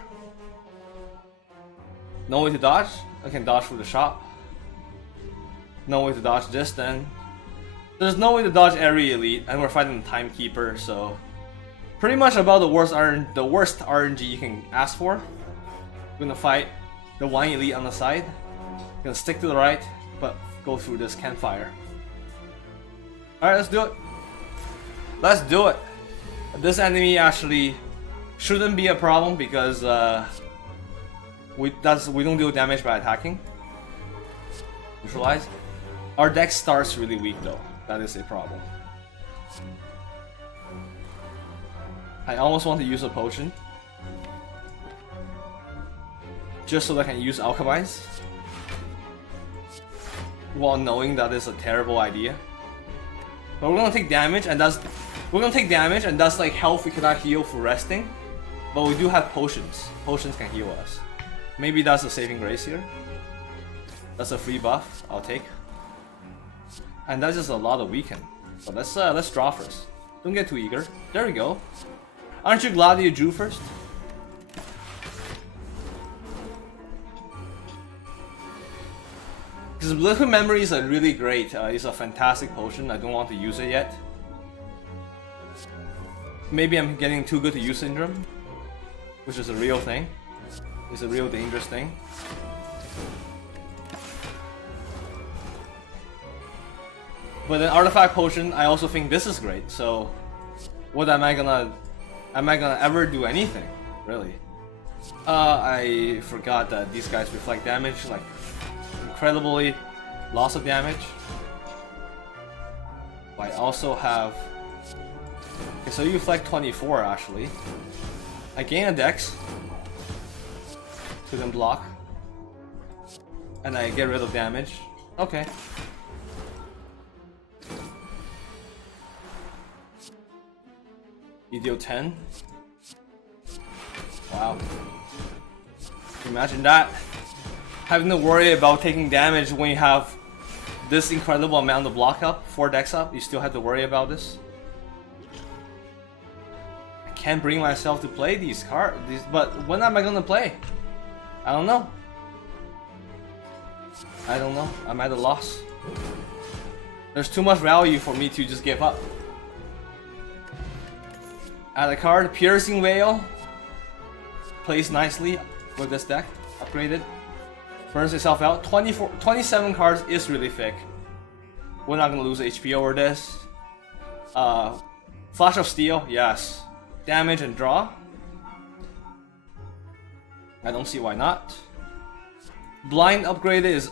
No way to dodge? I can dodge through the shop. No way to dodge this then. There's no way to dodge every elite, and we're fighting the Timekeeper, so pretty much about the worst RNG you can ask for. We're gonna fight the 1 elite on the side. Gonna stick to the right, but go through this campfire. Alright, let's do it. Let's do it. This enemy actually shouldn't be a problem because we don't deal damage by attacking. Neutralize. Our deck starts really weak though. That is a problem. I almost want to use a potion just so that I can use Alchemize. while knowing that is a terrible idea. But we're gonna take damage, and that's like health we cannot heal for resting. But we do have potions. Potions can heal us. Maybe that's a saving grace here. That's a free buff I'll take. And that's just a lot of weaken. So let's draw first. Don't get too eager. There we go. Aren't you glad that you drew first? Because Liquid Memory is a really great, it's a fantastic potion. I don't want to use it yet. Maybe I'm getting too good to use syndrome, which is a real thing. It's a real dangerous thing. But an artifact potion, I also think this is great. So, what am I gonna ever do anything, really? I forgot that these guys reflect damage, like incredibly loss of damage. I also have. Okay, so you reflect 24 actually. I gain a dex to then block, and I get rid of damage. Okay. You deal 10. Wow. Imagine that. Having to worry about taking damage when you have this incredible amount of block up, 4 decks up, you still have to worry about this. I can't bring myself to play these cards, but when am I gonna play? I don't know. I don't know. I'm at a loss. There's too much value for me to just give up. Add a card, Piercing Veil. Plays nicely with this deck. Upgraded. Burns itself out. 27 cards is really thick. We're not gonna lose HP over this. Flash of Steel, yes. Damage and draw. I don't see why not. Blind upgraded is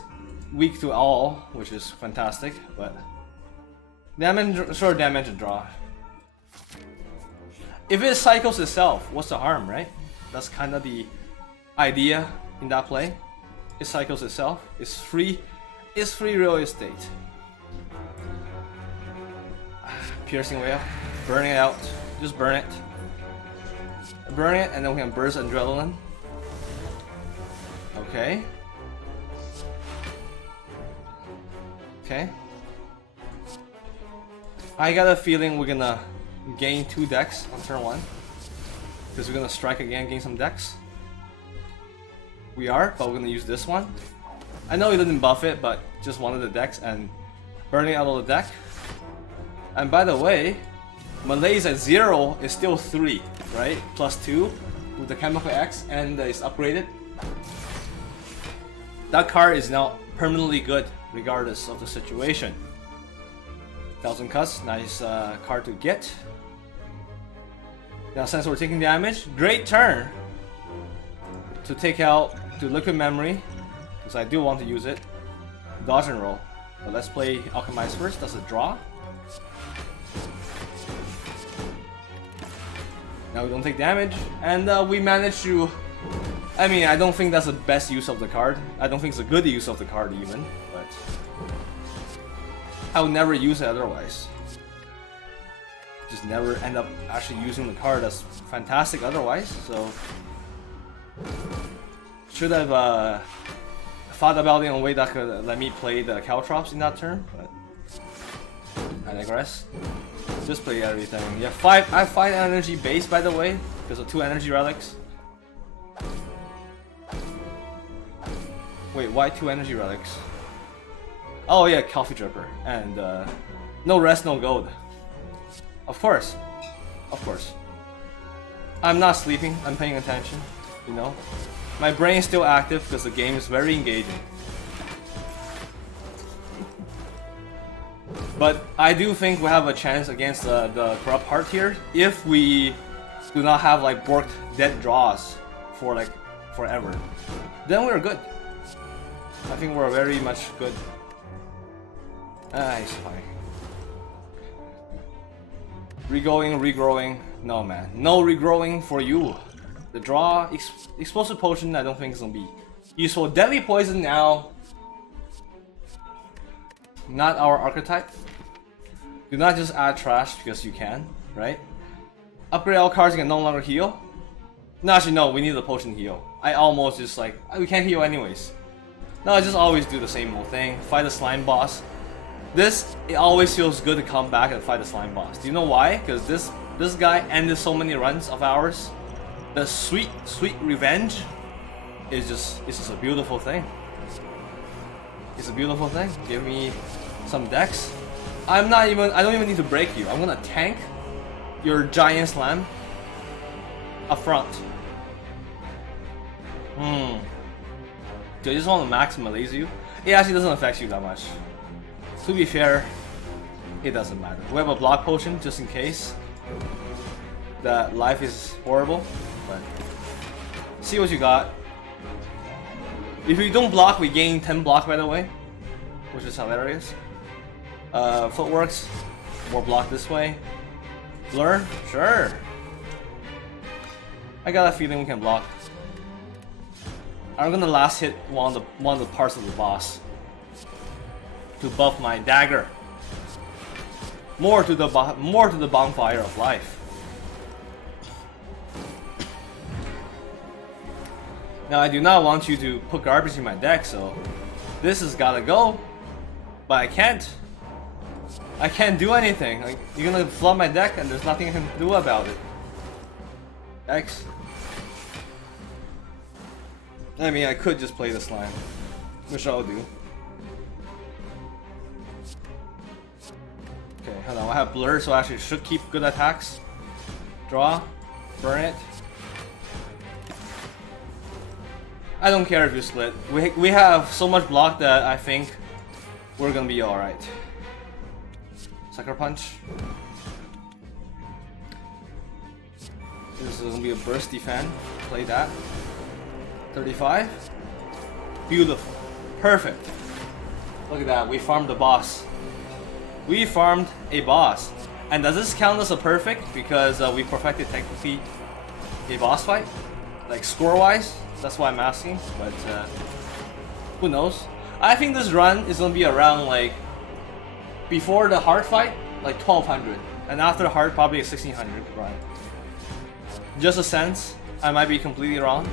weak to all, which is fantastic, but damage, sure, damage and draw. If it cycles itself, what's the harm, right? That's kind of the idea in that play. It cycles itself. It's free real estate. Piercing Veil. Burning it out. Just burn it. Burn it, and then we can burst Adrenaline. Okay. Okay. I got a feeling we're gonna gain 2 decks on turn 1. Because we're gonna strike again, gain some decks. We are, but we're gonna use this one. I know he didn't buff it, but just one of the decks and burning out of the deck. And by the way, Malaise at 0 is still 3, right? Plus 2 with the Chemical X, and it's upgraded. That card is now permanently good, regardless of the situation. 1000 cuts, nice card to get. Now since we're taking damage, great turn to take out to Liquid Memory, because I do want to use it. Dodge and roll. But let's play Alchemize first, that's a draw. Now we don't take damage, and we manage to... I mean, I don't think that's the best use of the card. I don't think it's a good use of the card even, but... I would never use it otherwise. Just never end up actually using the card. That's fantastic otherwise, so... Should have thought about it in a way that could let me play the Caltrops in that turn, but... I digress. Just play everything. Yeah, I have 5 energy base, by the way, because of 2 energy relics. Wait, why 2 energy relics? Oh yeah, Coffee Dripper. And no rest, no gold. Of course. Of course. I'm not sleeping, I'm paying attention, you know. My brain is still active because the game is very engaging. But I do think we have a chance against the Corrupt Heart here if we do not have like borked dead draws for like forever. Then we're good. I think we're very much good. It's fine. Regrowing. No man, no regrowing for you. The draw, Explosive Potion I don't think is gonna be useful. Deadly Poison now. not our archetype. Do not just add trash because you can, right? Upgrade all cards you can no longer heal. No, actually no, we need the potion heal. I almost just like, we can't heal anyways. No, I just always do the same old thing. Fight the slime boss. It always feels good to come back and fight the slime boss. Do you know why? Because this guy ended so many runs of ours. The sweet revenge is just, it's just a beautiful thing. It's a beautiful thing. Give me some decks. I don't even need to break you. I'm gonna tank your giant slam up front. Do I just want to max malaise you? It actually doesn't affect you that much. To be fair, it doesn't matter. We have a block potion just in case that life is horrible, but see what you got. If you don't block, we gain 10 block by the way, which is hilarious. Footworks, more block this way. Blur, sure. I got a feeling we can block. I'm gonna last hit one of the parts of the boss to buff my dagger. More to the bonfire of life. Now I do not want you to put garbage in my deck, so this has gotta go. But I can't. I can't do anything. Like, you're gonna flood my deck and there's nothing I can do about it. X. I mean, I could just play the slime, which I'll do. Okay, hold on. I have blur, so I actually should keep good attacks. Draw, burn it. I don't care if you split. We have so much block that I think we're gonna be all right. Sucker punch. This is gonna be a burst defend. Play that. 35. Beautiful. Perfect. Look at that. We farmed the boss. We farmed a boss. And does this count as a perfect? Because we perfected technically a boss fight? Like score-wise? That's why I'm asking. But who knows? I think this run is gonna be around like before the hard fight, like 1200. And after the hard, probably a 1600 run. Just a sense. I might be completely wrong.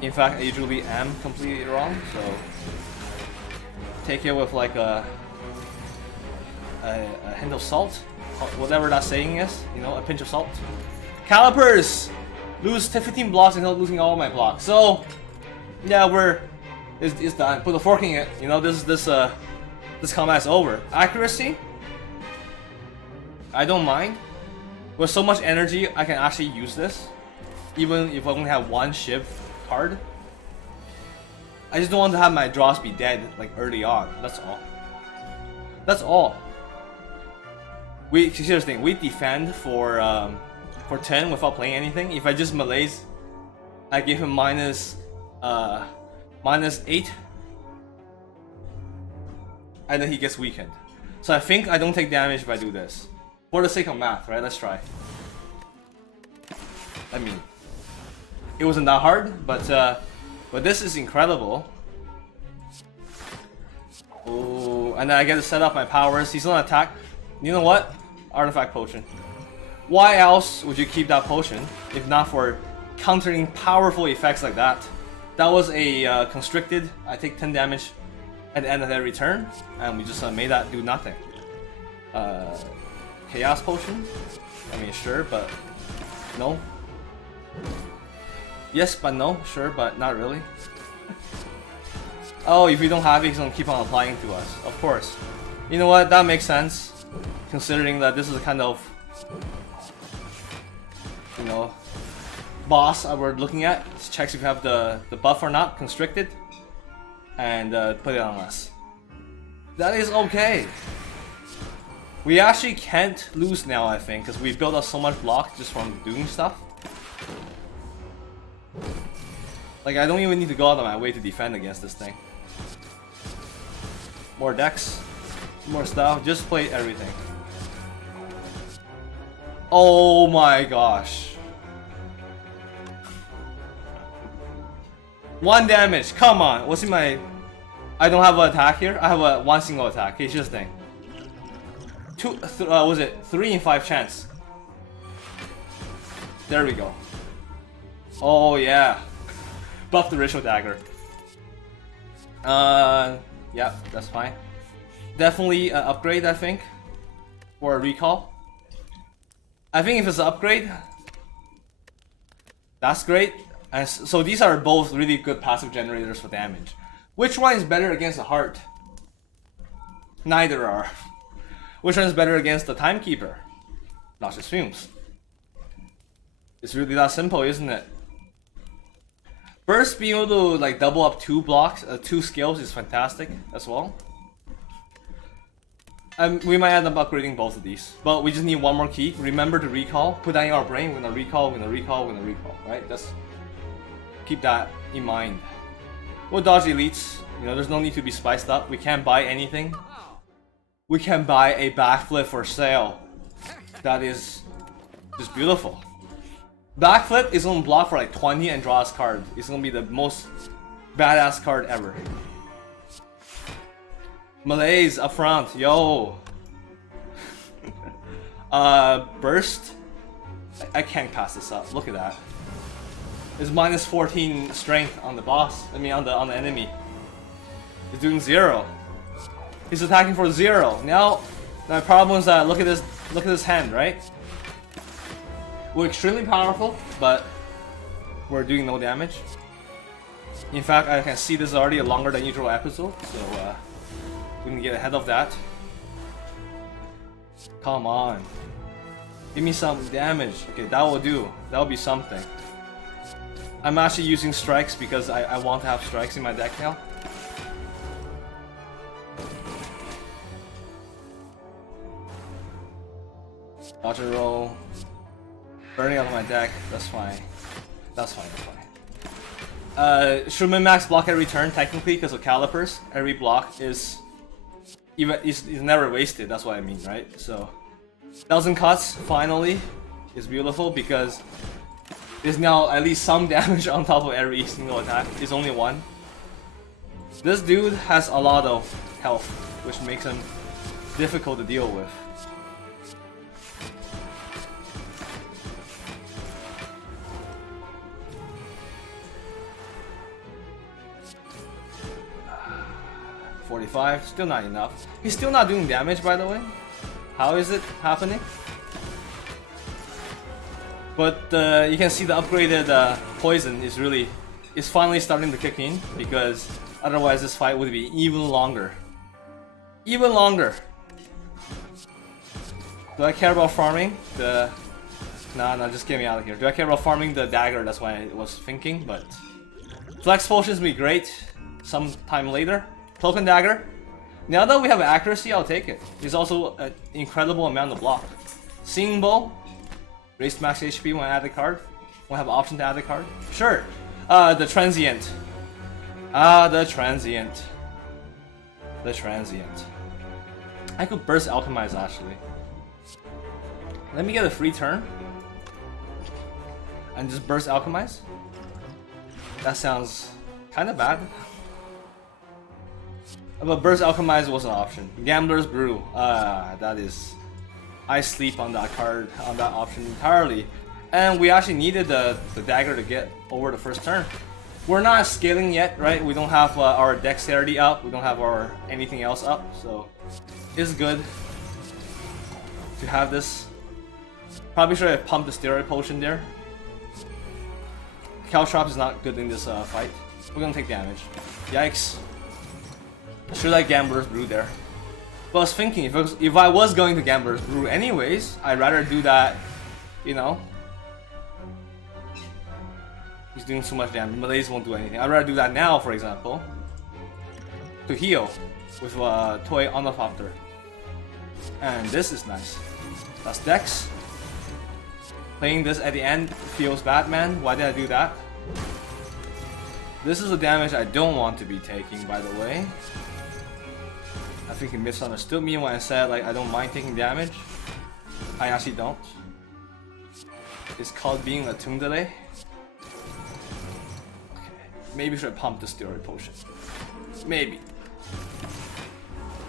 In fact, I usually am completely wrong, so take it with like a hint of salt, whatever that saying is, you know, a pinch of salt. Calipers lose 15 blocks until losing all my blocks. So yeah, it's done. Put a fork in it. You know, this combat is over. Accuracy, I don't mind. With so much energy, I can actually use this, even if I only have one shiv card. I just don't want to have my draws be dead like early on. That's all. That's all. Here's the thing. We defend for 10 without playing anything. If I just malaise, I give him minus 8, and then he gets weakened. So I think I don't take damage if I do this. For the sake of math, right? Let's try. I mean, it wasn't that hard, but this is incredible. Oh, and then I get to set up my powers. He's gonna attack. You know what? Artifact potion. Why else would you keep that potion if not for countering powerful effects like that? That was a constricted. I take 10 damage at the end of every turn, and we just made that do nothing. Chaos potion? I mean, sure, but no. Yes, but no. Sure, but not really. Oh, if we don't have it, he's gonna keep on applying to us. Of course. You know what? That makes sense, considering that this is a kind of, you know, boss we're looking at. It checks if you have the buff or not, constricted, and put it on us. That is okay. We actually can't lose now, I think, because we built up so much block just from doing stuff. Like, I don't even need to go out of my way to defend against this thing. More decks, more stuff, just play everything. Oh my gosh. 1 damage, come on. What's in my... I don't have an attack here. I have one single attack. Here's just thing. Was it 3 in 5 chance? There we go. Oh yeah. Buff the ritual dagger. Yeah, that's fine. Definitely an upgrade, I think, or a recall. I think if it's an upgrade, that's great. And so these are both really good passive generators for damage. Which one is better against the heart? Neither are. Which one is better against the timekeeper? Noxious fumes. It's really that simple, isn't it? Burst being able to like double up 2 blocks, 2 skills is fantastic as well. We might end up upgrading both of these, but we just need one more key. Remember to recall. Put that in our brain. We're gonna recall. We're gonna recall. We're gonna recall. Right? Just keep that in mind. We'll dodge elites. You know, there's no need to be spiced up. We can't buy anything. We can buy a backflip for sale. That is just beautiful. Backflip is gonna block for like 20 and draw us card. It's gonna be the most badass card ever. Malaise up front, yo. Burst. I can't pass this up. Look at that. It's minus 14 strength on the boss. I mean on the enemy. He's doing 0. He's attacking for 0. Now my problem is that look at this hand, right? We're extremely powerful, but we're doing no damage. In fact, I can see this is already a longer than usual episode, so we can get ahead of that. Come on. Give me some damage. Okay, that will do. That will be something. I'm actually using strikes because I want to have strikes in my deck now. Dodge and roll. Burning out of my deck. That's fine. That's fine. That's fine. Should min-max block every turn technically because of calipers. Every block is never wasted. That's what I mean, right? So 1000 cuts finally is beautiful because there's now at least some damage on top of every single attack. It's only 1. This dude has a lot of health, which makes him difficult to deal with. $45, still not enough. He's still not doing damage, by the way. How is it happening? But you can see the upgraded poison is finally starting to kick in because otherwise this fight would be even longer. Even longer. Do I care about farming the? Nah, just get me out of here. Do I care about farming the dagger? That's what I was thinking. But flex potions would be great sometime later. Token dagger. Now that we have accuracy, I'll take it. There's also an incredible amount of block. Singing bow. Raise max HP when I add a card. When I have an option to add a card. Sure. The transient. The transient. The transient. I could burst alchemize actually. Let me get a free turn. And just burst alchemize. That sounds kind of bad. But burst alchemize was an option. Gambler's brew. That is. I sleep on that card, on that option entirely. And we actually needed the dagger to get over the first turn. We're not scaling yet, right? We don't have our dexterity up. We don't have our anything else up. So it's good to have this. Probably should have pumped the steroid potion there. Caltrops is not good in this fight. We're gonna take damage. Yikes. Should I Gambler's Brew there? But I was thinking, if I was going to Gambler's Brew anyways, I'd rather do that, you know. He's doing so much damage, Malaise won't do anything. I'd rather do that now, for example. To heal with a toy Ornithopter. And this is nice. That's Dex. Playing this at the end feels bad, man. Why did I do that? This is the damage I don't want to be taking, by the way. I think he misunderstood me when I said like I don't mind taking damage. I actually don't. It's called being a Tundere. Okay. Maybe should have pumped the steroid potion. Maybe.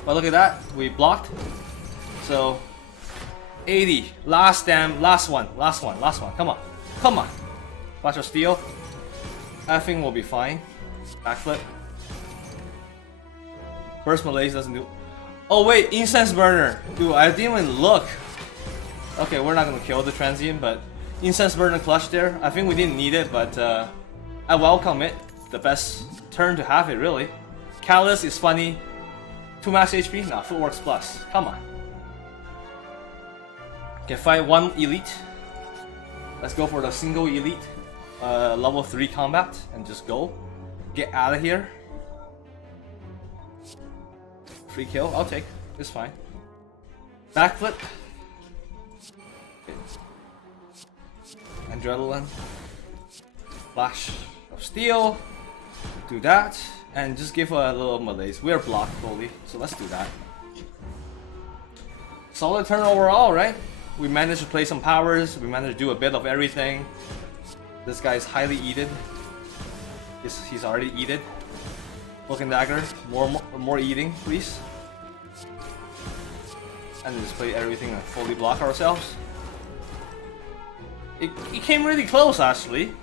But look at that, we blocked. So 80, last one, come on, come on. Flash of Steel. I think we'll be fine. Backflip. Burst Malaise doesn't do. Oh wait, Incense Burner. Dude, I didn't even look. Okay, we're not gonna kill the Transient, but Incense Burner clutch there. I think we didn't need it, but I welcome it. The best turn to have it, really. Callus is funny. 2 max HP? Nah, Footworks plus. Come on. Can fight 1 elite. Let's go for the single elite. Level 3 combat and just go. Get out of here. Free kill, I'll take. It's fine. Backflip. Okay. Adrenaline. Flash of Steel. Do that. And just give a little malaise. We are blocked fully, so let's do that. Solid turn overall, right? We managed to play some powers. We managed to do a bit of everything. This guy is highly eated. He's already eated. Cloak and Dagger, more eating, please. And just play everything and fully block ourselves. It came really close, actually.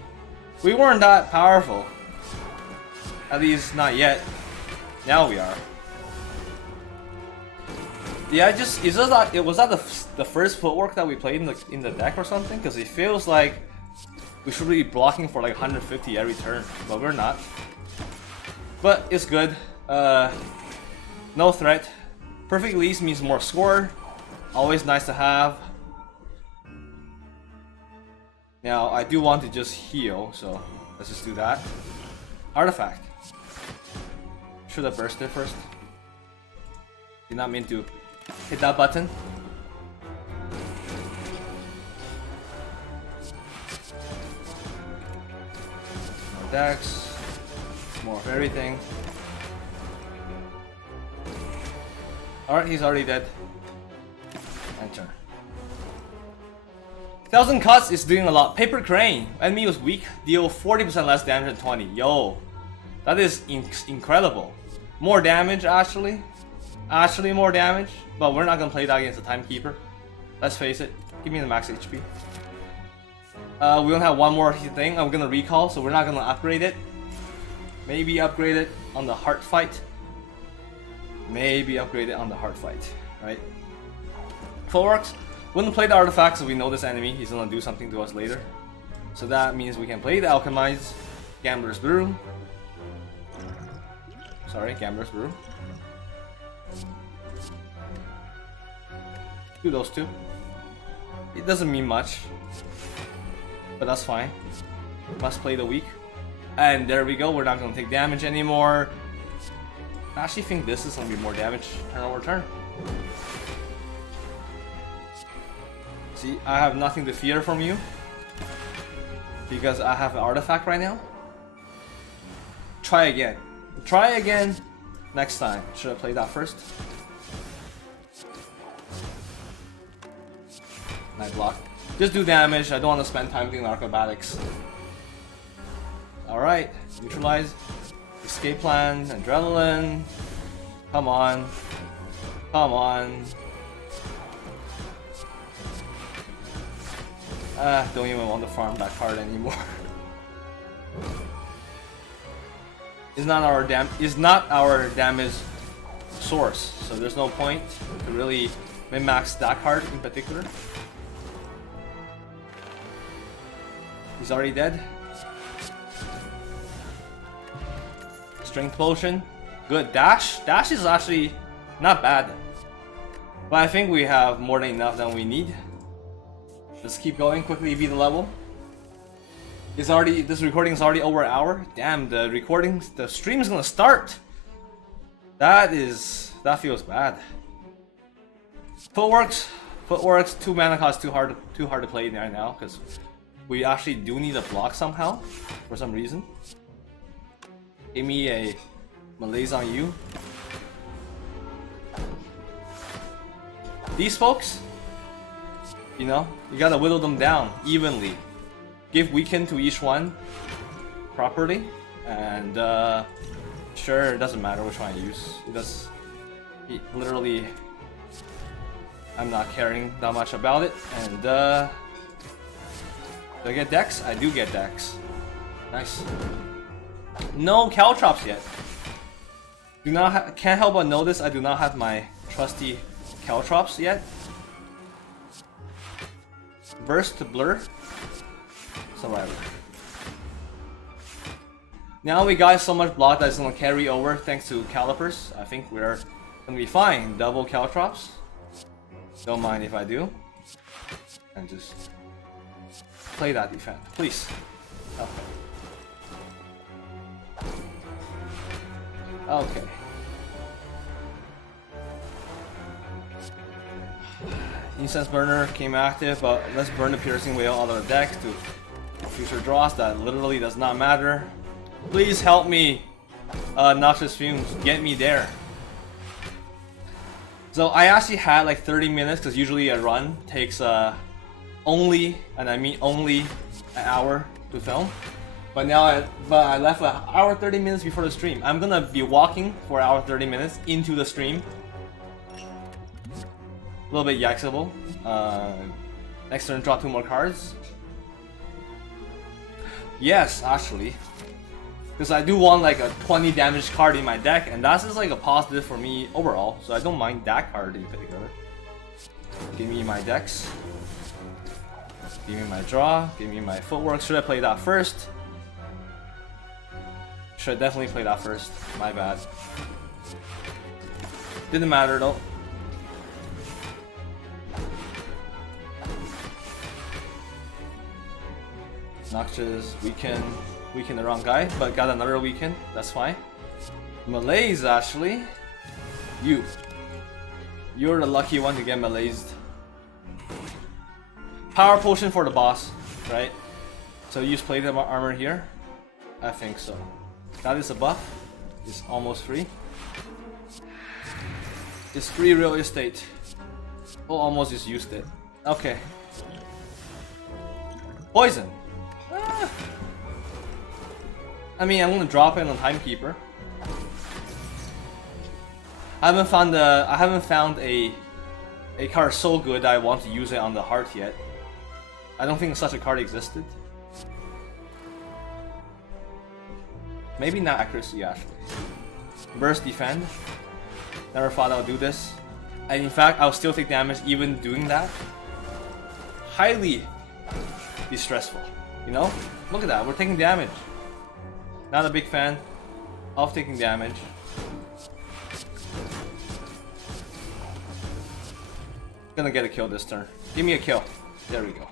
We weren't that powerful. At least not yet. Now we are. Yeah, was that the first footwork that we played in the deck or something? Because it feels like we should be blocking for like 150 every turn, but we're not. But it's good. No threat. Perfect release means more score. Always nice to have. Now I do want to just heal, so let's just do that. Artifact. Should have burst it first. Did not mean to hit that button. More decks. More of everything. Alright, he's already dead. Enter. 1000 cuts is doing a lot. Paper Crane. Enemy was weak. Deal 40% less damage than 20. Yo. That is incredible. More damage, actually. Actually more damage. But we're not gonna play that against the Timekeeper. Let's face it. Give me the max HP. We don't have one more thing. I'm gonna recall, so we're not gonna upgrade it. Maybe upgrade it on the Heart Fight. Maybe upgrade it on the Heart Fight. Right? Footworks. Wouldn't play the artifacts, so we know this enemy. He's gonna do something to us later. So that means we can play the Alchemize. Gambler's Brew. Sorry, Gambler's Brew. Do those two. It doesn't mean much, but that's fine. Must play the weak. And there we go, we're not gonna take damage anymore. I actually think this is gonna be more damage turn over turn. See, I have nothing to fear from you because I have an artifact right now. Try again. Try again next time. Should I play that first? Night block. Just do damage. I don't want to spend time doing acrobatics. Alright. Neutralize. Escape plan. Adrenaline. Come on. Come on. Don't even want to farm that card anymore. It's not our damage source, so there's no point to really min-max that card in particular. He's already dead. Strength potion. Good. Dash. Dash is actually not bad. But I think we have more than enough than we need. Let's keep going, quickly beat the level. This recording is already over an hour. Damn, the stream is gonna start. That feels bad. Footworks. 2 mana cost too hard to play right now because we actually do need a block somehow for some reason. Give me a malaise on you. These folks, you know, you gotta whittle them down evenly. Give weaken to each one properly, and sure, it doesn't matter which one I use. Literally, I'm not caring that much about it. And do I get decks? I do get decks. Nice. No Caltrops yet. Can't help but notice I do not have my trusty Caltrops yet. Burst to blur. Survivor. Now we got so much block that's gonna carry over thanks to Calipers. I think we're gonna be fine. Double Caltrops. Don't mind if I do. And just play that defense, please. Okay. Okay. Incense Burner came active, but let's burn the Piercing Whale out of the deck to future draws. That literally does not matter. Please help me, Noxious Fumes, get me there. So I actually had like 30 minutes because usually a run takes only, and I mean only, an hour to film. But now I left an hour 30 minutes before the stream. I'm gonna be walking for an hour 30 minutes into the stream. A little bit yaxable. Next turn, draw 2 more cards. Yes, actually. Because I do want like a 20 damage card in my deck, and that's just like a positive for me overall. So I don't mind that card in particular. Give me my decks. Give me my draw. Give me my footwork. Should I play that first? Should definitely play that first. My bad. Didn't matter though. Noxious, weaken the wrong guy, but got another weaken. That's fine. Malaise actually. You're the lucky one to get malaised. Power potion for the boss, right? So use plate armor here. I think so. That is a buff. It's almost free. It's free real estate. Oh, almost just used it. Okay. Poison. I mean, I'm gonna drop it on Timekeeper. I haven't found a card so good that I want to use it on the heart yet. I don't think such a card existed. Maybe not accuracy actually. Burst defend. Never thought I'll do this. And in fact, I'll still take damage even doing that. Highly distressful. You know? Look at that, we're taking damage. Not a big fan of taking damage. Gonna get a kill this turn. Give me a kill. There we go.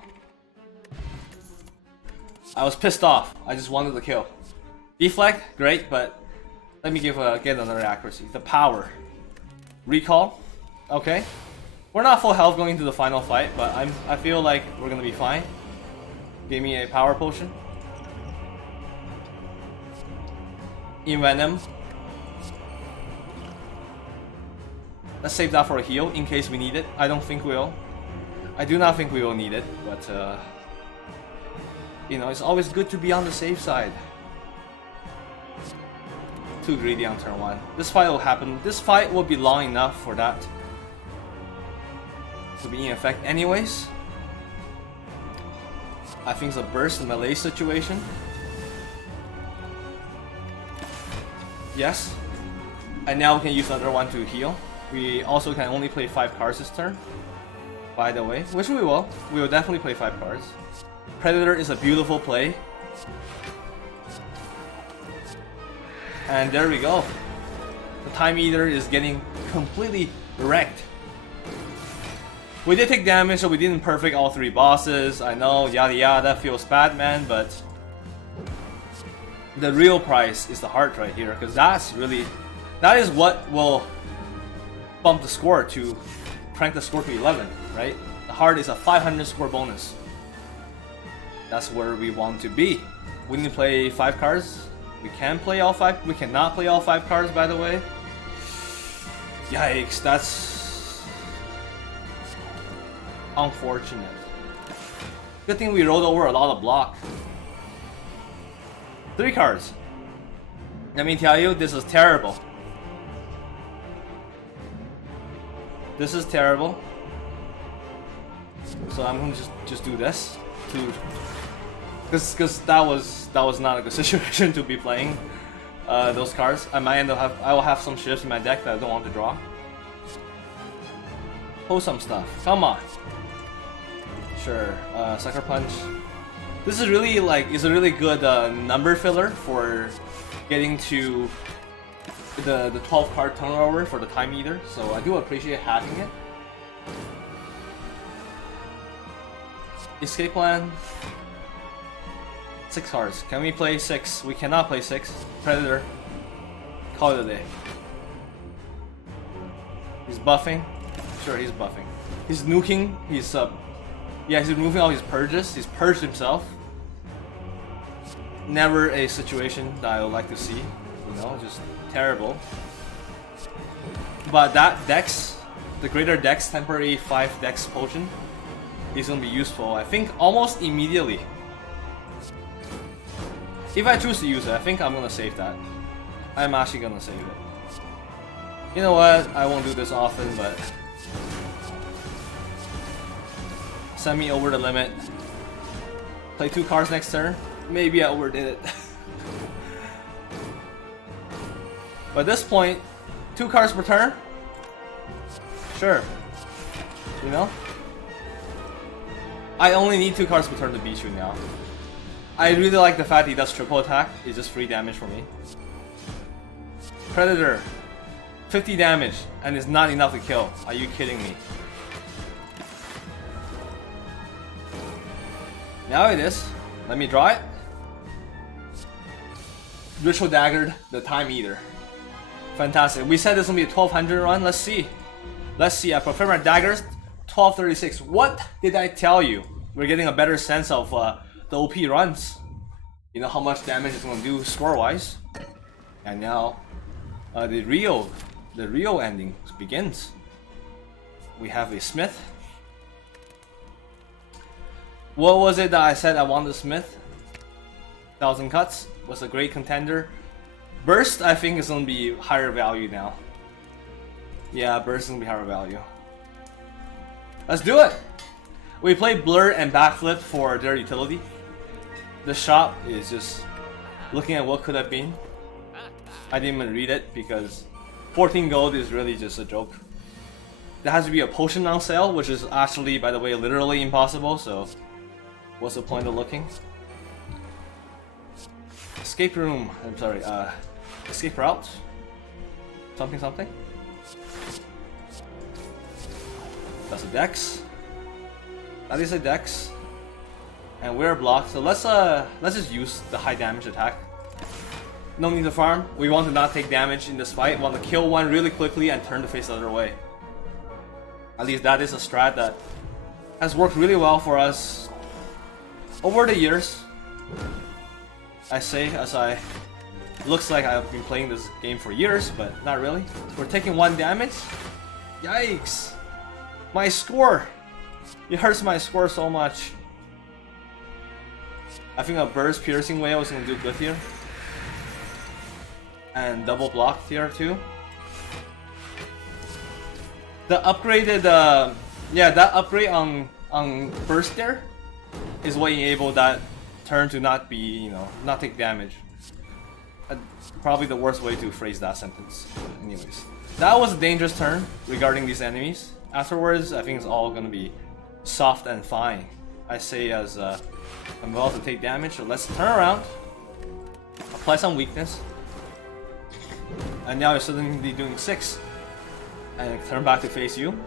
I was pissed off. I just wanted the kill. Deflect, great, but let me get another accuracy. The power. Recall. Okay. We're not full health going into the final fight, but I feel like we're gonna be fine. Give me a power potion. Envenom. Let's save that for a heal in case we need it. I don't think we'll. I do not think we will need it, but you know, it's always good to be on the safe side. Too greedy on turn 1. This fight will happen. This fight will be long enough for that to be in effect anyways. I think it's a burst and melee situation. Yes. And now we can use another one to heal. We also can only play 5 cards this turn, by the way, which we will. We will definitely play 5 cards. Predator is a beautiful play. And there we go. The Time Eater is getting completely wrecked. We did take damage, so we didn't perfect all 3 bosses. I know, yada yada, feels bad, man, but the real price is the heart right here, because that is what will bump the score to crank the score to 11, right? The heart is a 500 score bonus. That's where we want to be. We need to play 5 cards. We can play all 5. We cannot play all 5 cards, by the way. Yikes, that's unfortunate. Good thing we rolled over a lot of block. 3 cards. Let me tell you, this is terrible. This is terrible. So I'm gonna just do this to, because that was not a good situation to be playing those cards. I will have some shifts in my deck that I don't want to draw. Pull some stuff. Come on. Sure. Sucker Punch. This is really is a really good number filler for getting to the 12 card turnover for the Time Eater. So I do appreciate having it. Escape Plan. 6 cards. Can we play 6? We cannot play 6. Predator. Call it a day. He's buffing. Sure, he's buffing. He's nuking. He's yeah, he's removing all his purges. He's purged himself. Never a situation that I would like to see. You know, just terrible. But that Dex, the Greater Dex temporary 5 Dex potion, is gonna be useful. I think almost immediately. If I choose to use it, I think I'm gonna save that. I'm actually gonna save it. You know what? I won't do this often, but send me over the limit. Play 2 cards next turn. Maybe I overdid it. But at this point, 2 cards per turn. Sure. You know? I only need 2 cards per turn to beat you now. I really like the fact he does triple attack. It's just free damage for me. Predator. 50 damage and it's not enough to kill. Are you kidding me? Now it is. Let me draw it. Ritual Daggered, the Time Eater. Fantastic. We said this will be a 1200 run. Let's see. Let's see. I prefer my daggers. 1236. What did I tell you? We're getting a better sense of the OP runs. You know how much damage it's going to do score-wise. And now the real ending begins. We have a Smith. What was it that I said I wanted Smith? 1000 Cuts was a great contender. Burst, I think, is going to be higher value now. Yeah, Burst is going to be higher value. Let's do it! We played Blur and Backflip for their utility. The shop is just looking at what could have been. I didn't even read it because 14 gold is really just a joke. There has to be a potion on sale, which is actually, by the way, literally impossible, so what's the point of looking? Escape room, I'm sorry, escape route? Something? That's a Dex. That is a Dex. And we're blocked, so let's just use the high damage attack. No need to farm. We want to not take damage in this fight. We want to kill one really quickly and turn the face the other way. At least that is a strat that has worked really well for us over the years. I say as I looks like I've been playing this game for years, but not really. We're taking 1 damage. Yikes! My score! It hurts my score so much. I think a Burst Piercing Whale is gonna do good here. And double block here too. The upgraded, yeah, that upgrade on Burst there is what enabled that turn to not be, you know, not take damage. Probably the worst way to phrase that sentence. But anyways, that was a dangerous turn regarding these enemies. Afterwards, I think it's all gonna be soft and fine. I say as I'm about to take damage, so let's turn around, apply some weakness, and now you're suddenly doing 6, and turn back to face you.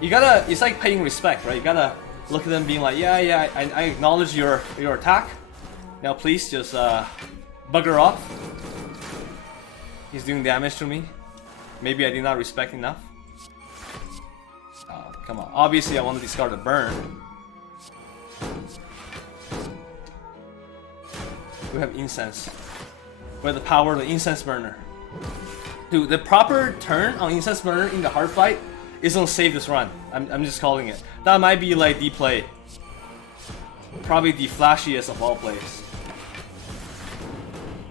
You gotta, it's like paying respect, right? You gotta look at them being like, yeah, I acknowledge your attack. Now please just bugger off. He's doing damage to me. Maybe I did not respect enough. Oh, come on. Obviously I want to discard a burn. We have incense. We have the power of the incense burner. Dude, the proper turn on incense burner in the hard fight is gonna save this run. I'm just calling it. That might be like the play. Probably the flashiest of all plays.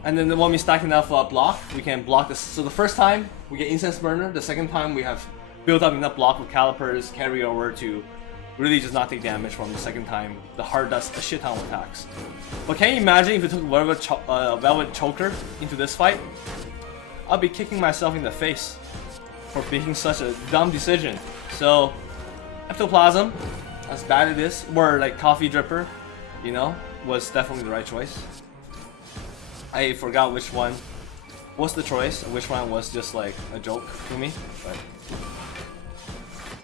And then when we stack enough block, we can block this. So the first time we get incense burner, the second time we have build up enough block with calipers, carry over to really just not take damage from the second time the heart does a shit ton of attacks. But can you imagine if you took Velvet Choker into this fight? I'll be kicking myself in the face for making such a dumb decision. So, Ectoplasm, as bad as it is, or like Coffee Dripper, you know, was definitely the right choice. I forgot which one was the choice, and which one was just like a joke to me. But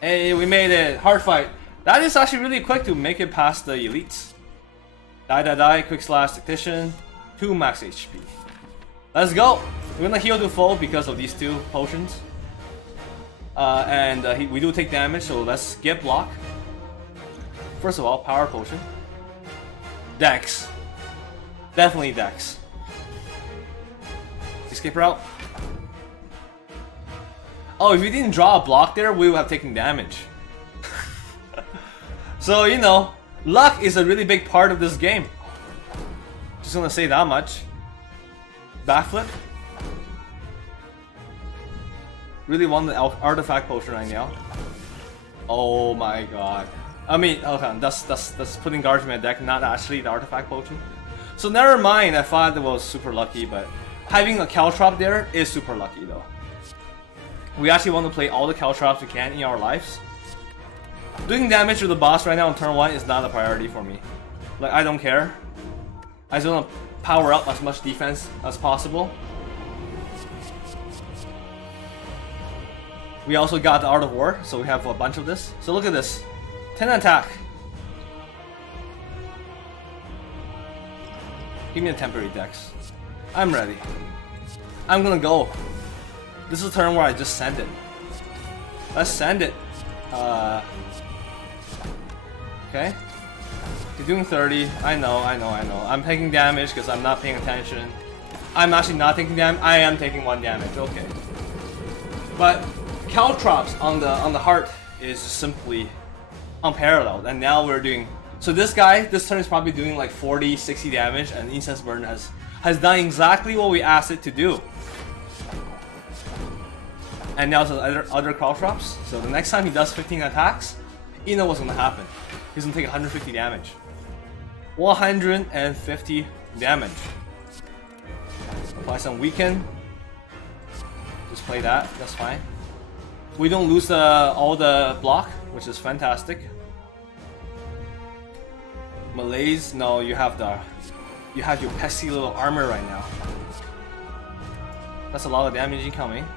hey, we made it! Hard fight. That is actually really quick to make it past the elites. Die, quick slash, tactician, 2 max HP. Let's go! We're gonna heal to full because of these 2 potions. We do take damage, so let's get block. First of all, power potion. Dex. Definitely Dex. Escape route. Oh, if we didn't draw a block there, we would have taken damage. So, you know, luck is a really big part of this game. Just gonna say that much. Backflip. Really want the artifact potion right now. Oh my god. I mean, okay, that's putting guards in my deck, not actually the artifact potion. So never mind, I thought it was super lucky, but having a Caltrop there is super lucky though. We actually want to play all the Caltrops we can in our lives. Doing damage to the boss right now on turn 1 is not a priority for me. Like, I don't care. I just want to power up as much defense as possible. We also got the Art of War, so we have a bunch of this. So look at this. 10 attack. Give me a temporary dex. I'm ready. I'm gonna go. This is a turn where I just send it. Let's send it. Okay. You're doing 30. I know. I'm taking damage because I'm not paying attention. I'm actually not taking damage. I am taking 1 damage. Okay. But Caltrops on the heart is simply unparalleled. And now we're doing. So this guy, this turn is probably doing like 40, 60 damage, and Incense Burn has done exactly what we asked it to do. And now some other Caltrops. So the next time he does 15 attacks, you know what's gonna happen. He's gonna take 150 damage. 150 damage. Apply some weaken. Just play that. That's fine. We don't lose all the block, which is fantastic. Malaise. No, you have your pesky little armor right now. That's a lot of damage incoming.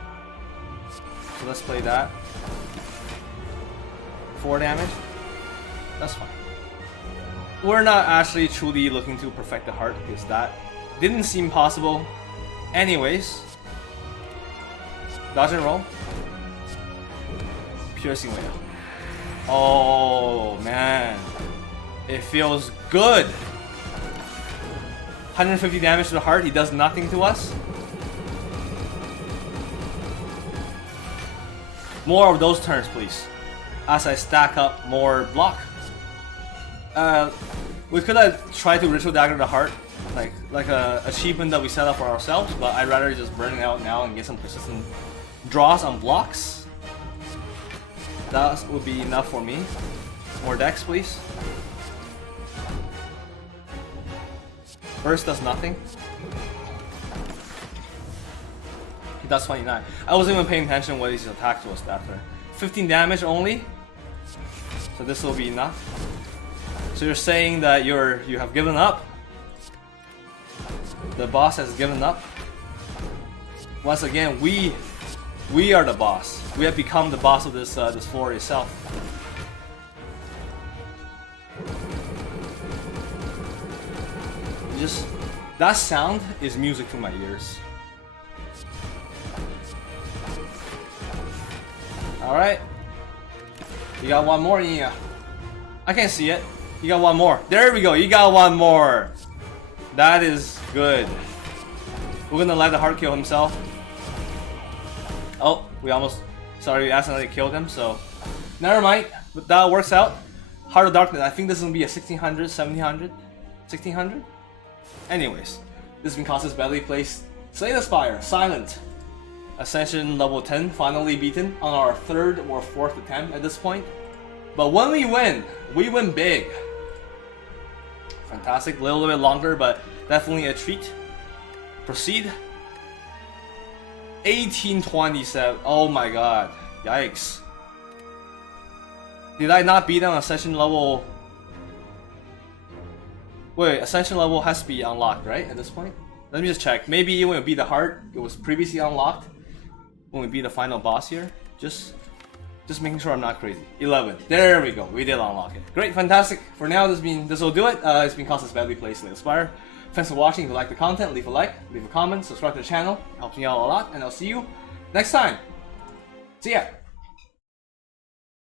So let's play that. 4 damage. That's fine. We're not actually truly looking to perfect the heart because that didn't seem possible. Anyways. Dodge and roll. Piercing Wail. Oh man. It feels good. 150 damage to the heart. He does nothing to us. More of those turns, please. As I stack up more block. We could have tried to Ritual Dagger the heart, like a achievement that we set up for ourselves, but I'd rather just burn it out now and get some persistent draws on blocks. That would be enough for me. More decks, please. Burst does nothing. He does 29. I wasn't even paying attention what his attack was that turn. 15 damage only. So this will be enough. So you're saying that you have given up? The boss has given up? Once again, we are the boss. We have become the boss of this floor itself. Just that sound is music to my ears. Alright. You got one more, yeah. I can't see it. You got one more. There we go. You got one more. That is good. We're gonna let the heart kill himself. Oh, we almost. Sorry, we accidentally killed him, so. Never mind. But that works out. Heart of Darkness. I think this is gonna be a 1600, 1700, 1600. Anyways, this has been Costas Belly plays Slay the Spire, Silent. Ascension level 10 finally beaten on our 3rd or 4th attempt at this point. But when we win big. Fantastic, a little bit longer, but definitely a treat. Proceed. 1827. Oh my god. Yikes. Did I not beat on Ascension level? Wait, Ascension level has to be unlocked, right? At this point? Let me just check. Maybe when we beat the heart, it was previously unlocked. When we beat the final boss here. Just making sure I'm not crazy. 11. There we go. We did unlock it. Great, fantastic. For now, this will do it. It's been Caustic Badly Plays Slay the Spire. Thanks for watching. If you like the content, leave a like, leave a comment, subscribe to the channel. It helps me out a lot, and I'll see you next time. See ya.